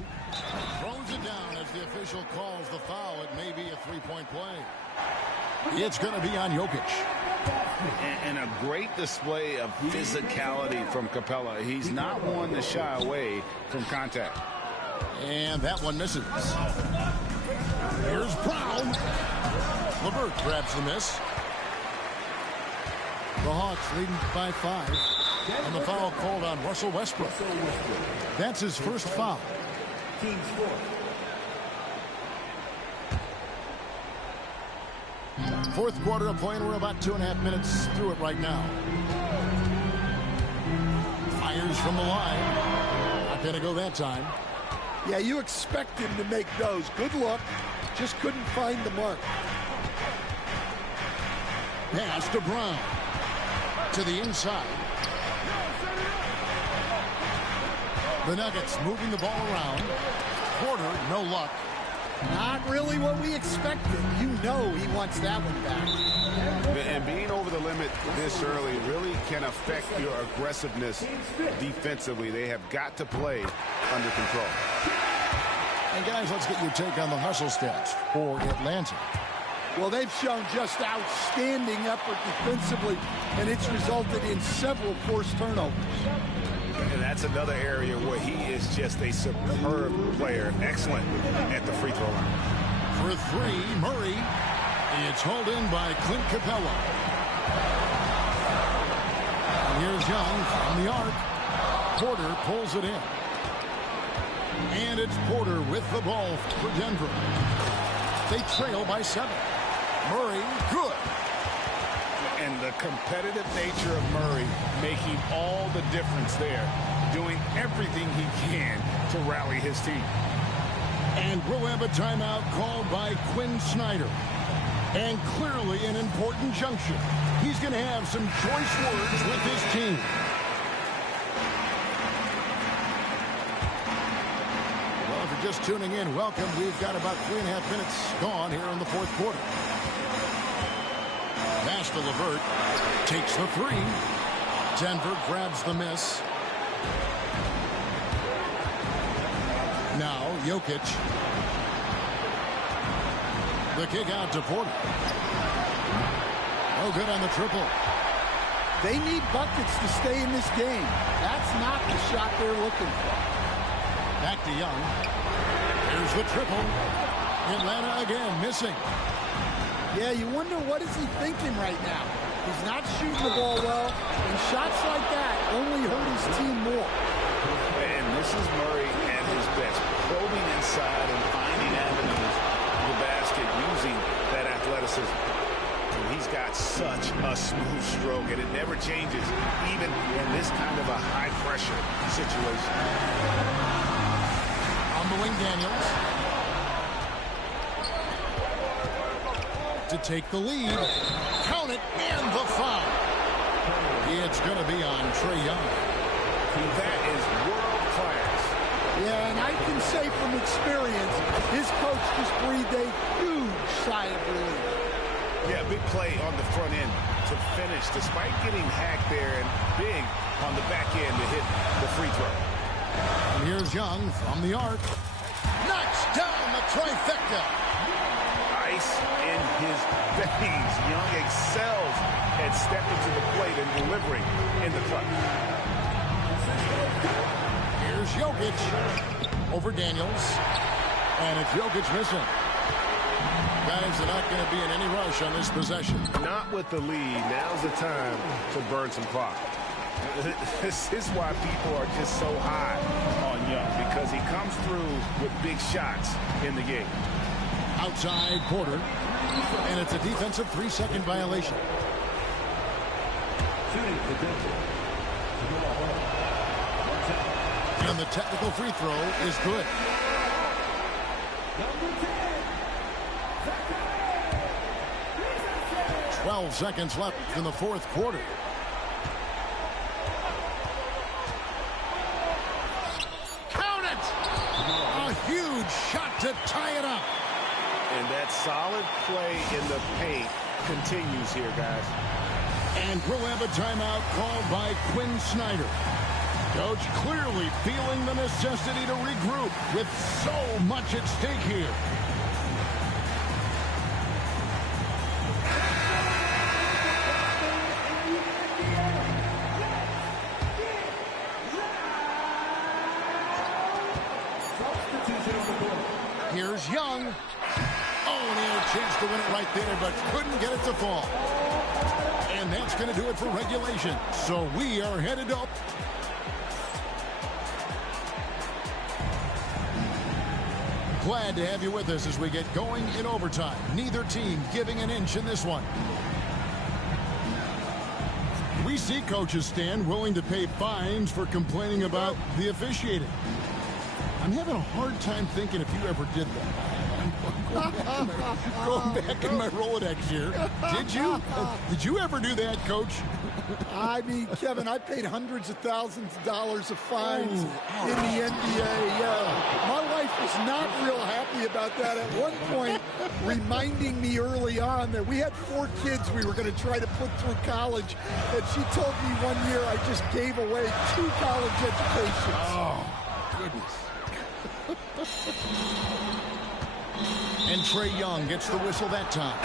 Throws it down as the official calls the foul. It may be a three-point play. It's going to be on Jokic. And a great display of physicality from Capella. He's not one to shy away from contact. And that one misses. Here's Brown. LeVert grabs the miss. The Hawks leading by 5. And the foul called on Russell Westbrook. That's his first foul. Team's fourth. Fourth quarter of play, and we're about 2.5 minutes through it right now. Fires from the line. Not going to go that time. Yeah, you expect him to make those. Good look. Just couldn't find the mark. Pass to Brown. To the inside. The Nuggets moving the ball around. Porter, no luck. Not really what we expected. You know he wants that one back. And being over the limit this early really can affect your aggressiveness defensively. They have got to play under control. And guys, let's get your take on the hustle stats for Atlanta. Well, they've shown just outstanding effort defensively, and it's resulted in several forced turnovers. And that's another area where he is just a superb player. Excellent at the free throw line. For 3, Murray. It's hauled in by Clint Capella. And here's Young from the arc. Porter pulls it in. And it's Porter with the ball for Denver. They trail by 7. Murray, good. And the competitive nature of Murray making all the difference there, doing everything he can to rally his team. And we'll have a timeout called by Quinn Snyder. And clearly an important juncture. He's going to have some choice words with his team. Well, if you're just tuning in, welcome. We've got about 3.5 minutes gone here in the fourth quarter. Pass to LeVert. Takes the 3. Denver grabs the miss. Now Jokic. The kick out to Porter. No good on the triple. They need buckets to stay in this game. That's not the shot they're looking for. Back to Young. Here's the triple. Atlanta again missing. Yeah, you wonder what is he thinking right now. He's not shooting the ball well, and shots like that only hurt his team more. And this is Murray at his best, probing inside and finding avenues to the basket using that athleticism. And he's got such a smooth stroke, and it never changes, even in this kind of a high-pressure situation. On the wing, Daniels. To take the lead. Count it, and the foul. It's going to be on Trae Young. That is world class. Yeah, and I can say from experience, his coach just breathed a huge sigh of relief. Yeah, big play on the front end to finish, despite getting hacked there, and big on the back end to hit the free throw. And here's Young from the arc. Knocks down the trifecta. Ice in his veins. Young excels at stepping to the plate and delivering in the clutch. Here's Jokic over Daniels. And it's Jokic missing. Guys, they're not going to be in any rush on this possession. Not with the lead. Now's the time to burn some clock. This is why people are just so high on Young, because he comes through with big shots in the game. Outside Porter. And it's a defensive 3-second violation. And the technical free throw is good. 12 seconds left in the fourth quarter. Count it! A huge shot to tie it up. And that solid play in the paint continues here, guys. And we'll have a timeout called by Quinn Snyder. Coach clearly feeling the necessity to regroup with so much at stake here. Here's Young. Oh, and he had a chance to win it right there, but couldn't get it to fall. And that's going to do it for regulation. So we are headed up. Glad to have you with us as we get going in overtime. Neither team giving an inch in this one. We see coaches stand willing to pay fines for complaining about the officiating. I'm having a hard time thinking if you ever did that. Going back in my Rolodex here. Did you? Did you ever do that, Coach? I mean, Kevin, I paid hundreds of thousands of dollars of fines in the NBA. My wife was not real happy about that at one point, reminding me early on that we had 4 kids we were going to try to put through college. And she told me one year I just gave away 2 college educations. Oh, goodness. And Trae Young gets the whistle that time.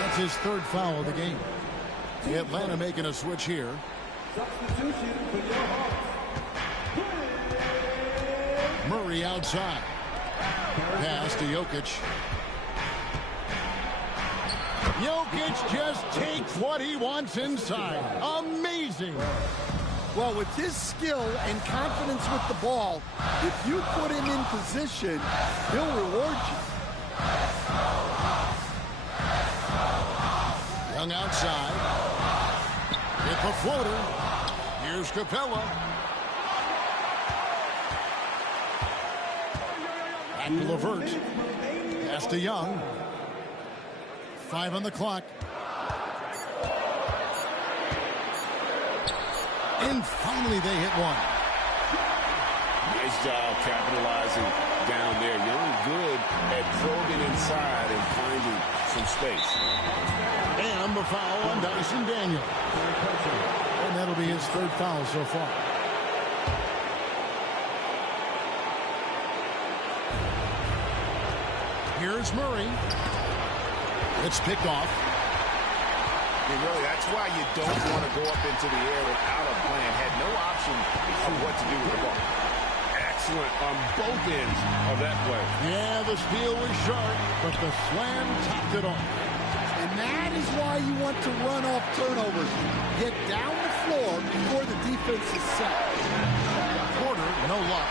That's his 3rd foul of the game. Atlanta making a switch here. Murray outside. Pass to Jokic. Jokic just takes what he wants inside. Amazing. Well, with his skill and confidence with the ball, if you put him in position, he'll reward you. Young outside. It's a floater. Here's Capella. Back to LeVert. Pass to Young. 5 on the clock. And finally they hit one. Nice job capitalizing down there. Young good at probing inside and finding some space. And the foul on Dyson Daniel. And that'll be his 3rd foul so far. Here's Murray. It's picked off. And really, that's why you don't want to go up into the air without a plan. Had no option of what to do with the ball. Excellent on both ends of that play. Yeah, the steal was sharp, but the slam topped it off. And that is why you want to run off turnovers. Get down the floor before the defense is set. Porter, no luck.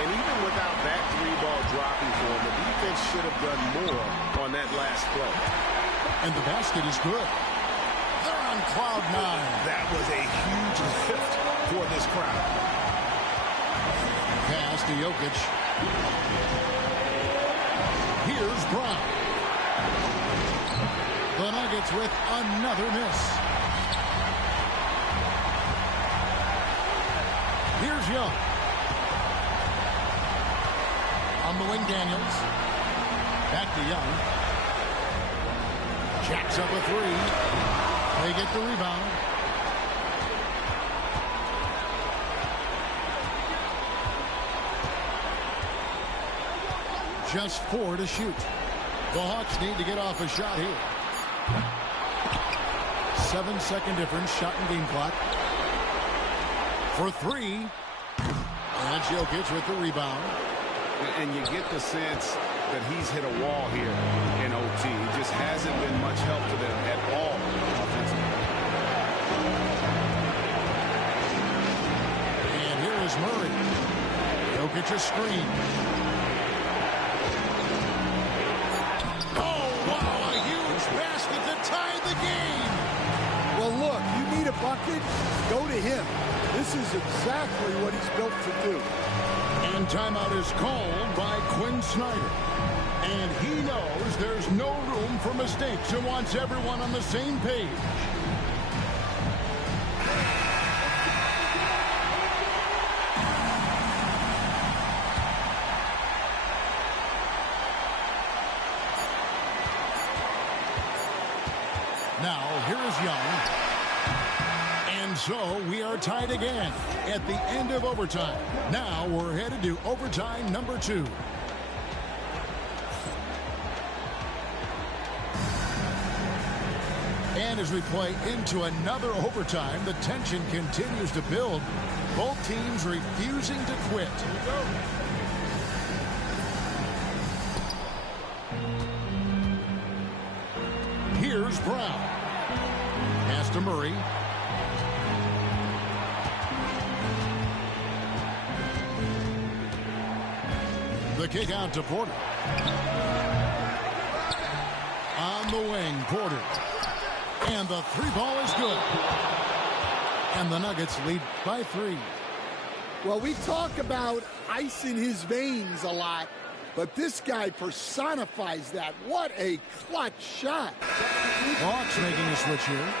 And even without that 3-ball dropping for him, the defense should have done more on that last play. And the basket is good. They're on cloud 9. That was a huge lift for this crowd. Pass to Jokic. Here's Brown. The Nuggets with another miss. Here's Young. On the wing, Daniels. Back to Young. Jacks up a 3. They get the rebound. Just 4 to shoot. The Hawks need to get off a shot here. 7-second difference, shot and game clock. For 3. And that's Jokic with the rebound. And you get the sense that he's hit a wall here in OT. It just hasn't been much help to them at all offensively. And here is Murray. Jokic a screen. Oh, wow, a huge basket to tie the game. Well, look, you need a bucket, go to him. This is exactly what he's built to do. And timeout is called by Quinn Snyder. And he knows there's no room for mistakes and wants everyone on the same page. Now, here is Young. And so we are tied again at the end of overtime. Now we're headed to overtime number 2. And as we play into another overtime, the tension continues to build. Both teams refusing to quit. Here's Brown. Pass to Murray. The kick out to Porter. On the wing, Porter. And the 3 ball is good. And the Nuggets lead by 3. Well, we talk about ice in his veins a lot, but this guy personifies that. What a clutch shot. Hawks making a switch here.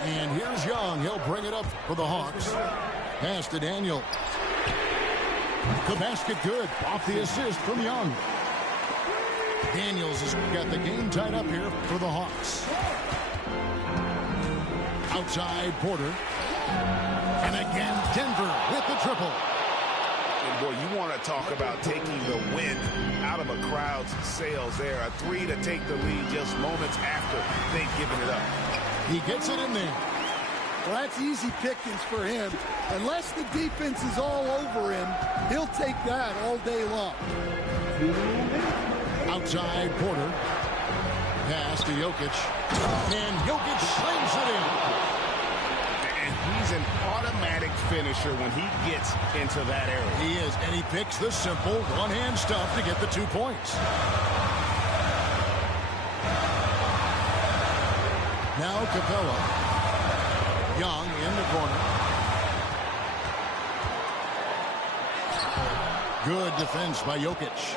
And here's Young. He'll bring it up for the Hawks. Pass to Daniel. The basket good. Off the assist from Young. Daniels has got the game tied up here for the Hawks. Outside Porter. And again, Denver with the triple. And boy, you want to talk about taking the wind out of a crowd's sails there. A 3 to take the lead just moments after they've given it up. He gets it in there. Well, that's easy pickings for him. Unless the defense is all over him, he'll take that all day long. Outside Porter. Pass to Jokic. And Jokic slings it in. And he's an automatic finisher when he gets into that area. He is, and he picks the simple one-hand stuff to get the 2 points. Now Capella. Young in the corner. Good defense by Jokic.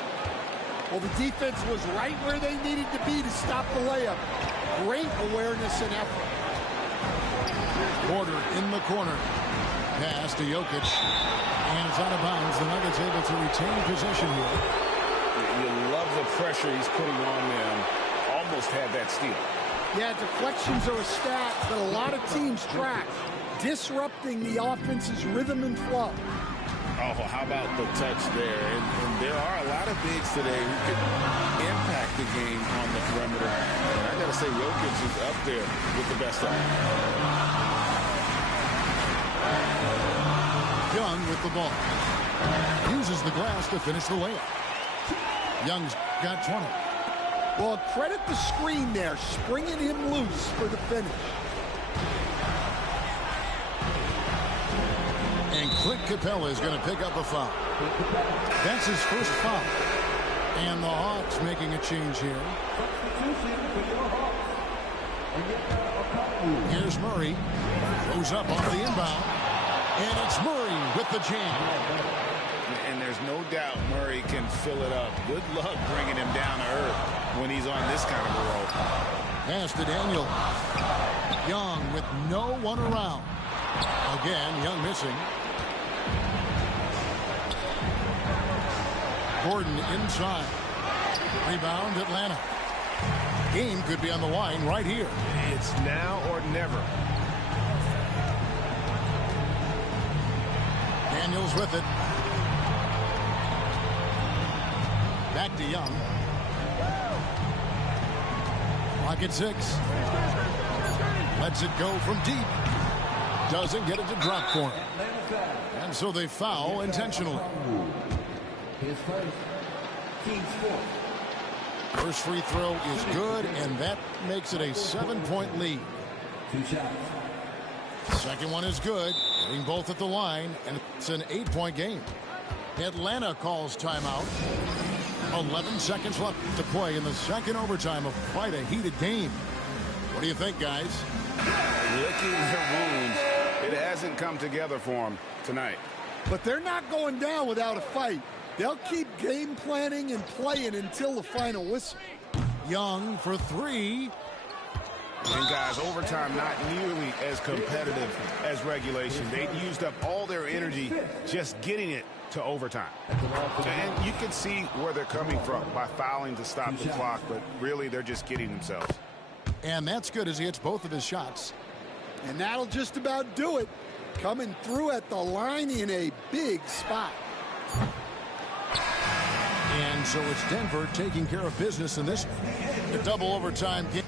Well, the defense was right where they needed to be to stop the layup. Great awareness and effort. Porter in the corner. Pass to Jokic. And it's out of bounds. The Nuggets able to retain possession here. You love the pressure he's putting on them. Almost had that steal. Yeah, deflections are a stat that a lot of teams track. Disrupting the offense's rhythm and flow. Oh, how about the touch there? And there are a lot of bigs today who can impact the game on the perimeter. And I got to say, Jokic is up there with the best of them. Young with the ball. Uses the glass to finish the layup. Young's got 20. Well, credit the screen there, springing him loose for the finish. And Clint Capella is going to pick up a foul. That's his first foul. And the Hawks making a change here. Here's Murray. Goes up off the inbound. And it's Murray with the jam. And there's no doubt Murray can fill it up. Good luck bringing him down to earth when he's on this kind of a roll. Pass to Daniel. Young with no one around. Again, Young missing. Gordon inside. Rebound, Atlanta. Game could be on the line right here. It's now or never. Daniels with it. Back to Young. Clock at 6. Lets it go from deep. Doesn't get it to drop corner. And so they foul intentionally. His first, team's fourth. First free throw is good, and that makes it a 7-point lead. 2 shots. Second one is good. Hitting both at the line, and it's an 8-point game. Atlanta calls timeout. 11 seconds left to play in the second overtime of quite a heated game. What do you think, guys? Licking their wounds. It hasn't come together for them tonight. But they're not going down without a fight. They'll keep game planning and playing until the final whistle. Young for 3. And guys, overtime not nearly as competitive as regulation. They used up all their energy just getting it to overtime. And you can see where they're coming from by fouling to stop the clock, but really they're just kidding themselves. And that's good as he hits both of his shots. And that'll just about do it. Coming through at the line in a big spot. And so it's Denver taking care of business in this double overtime game.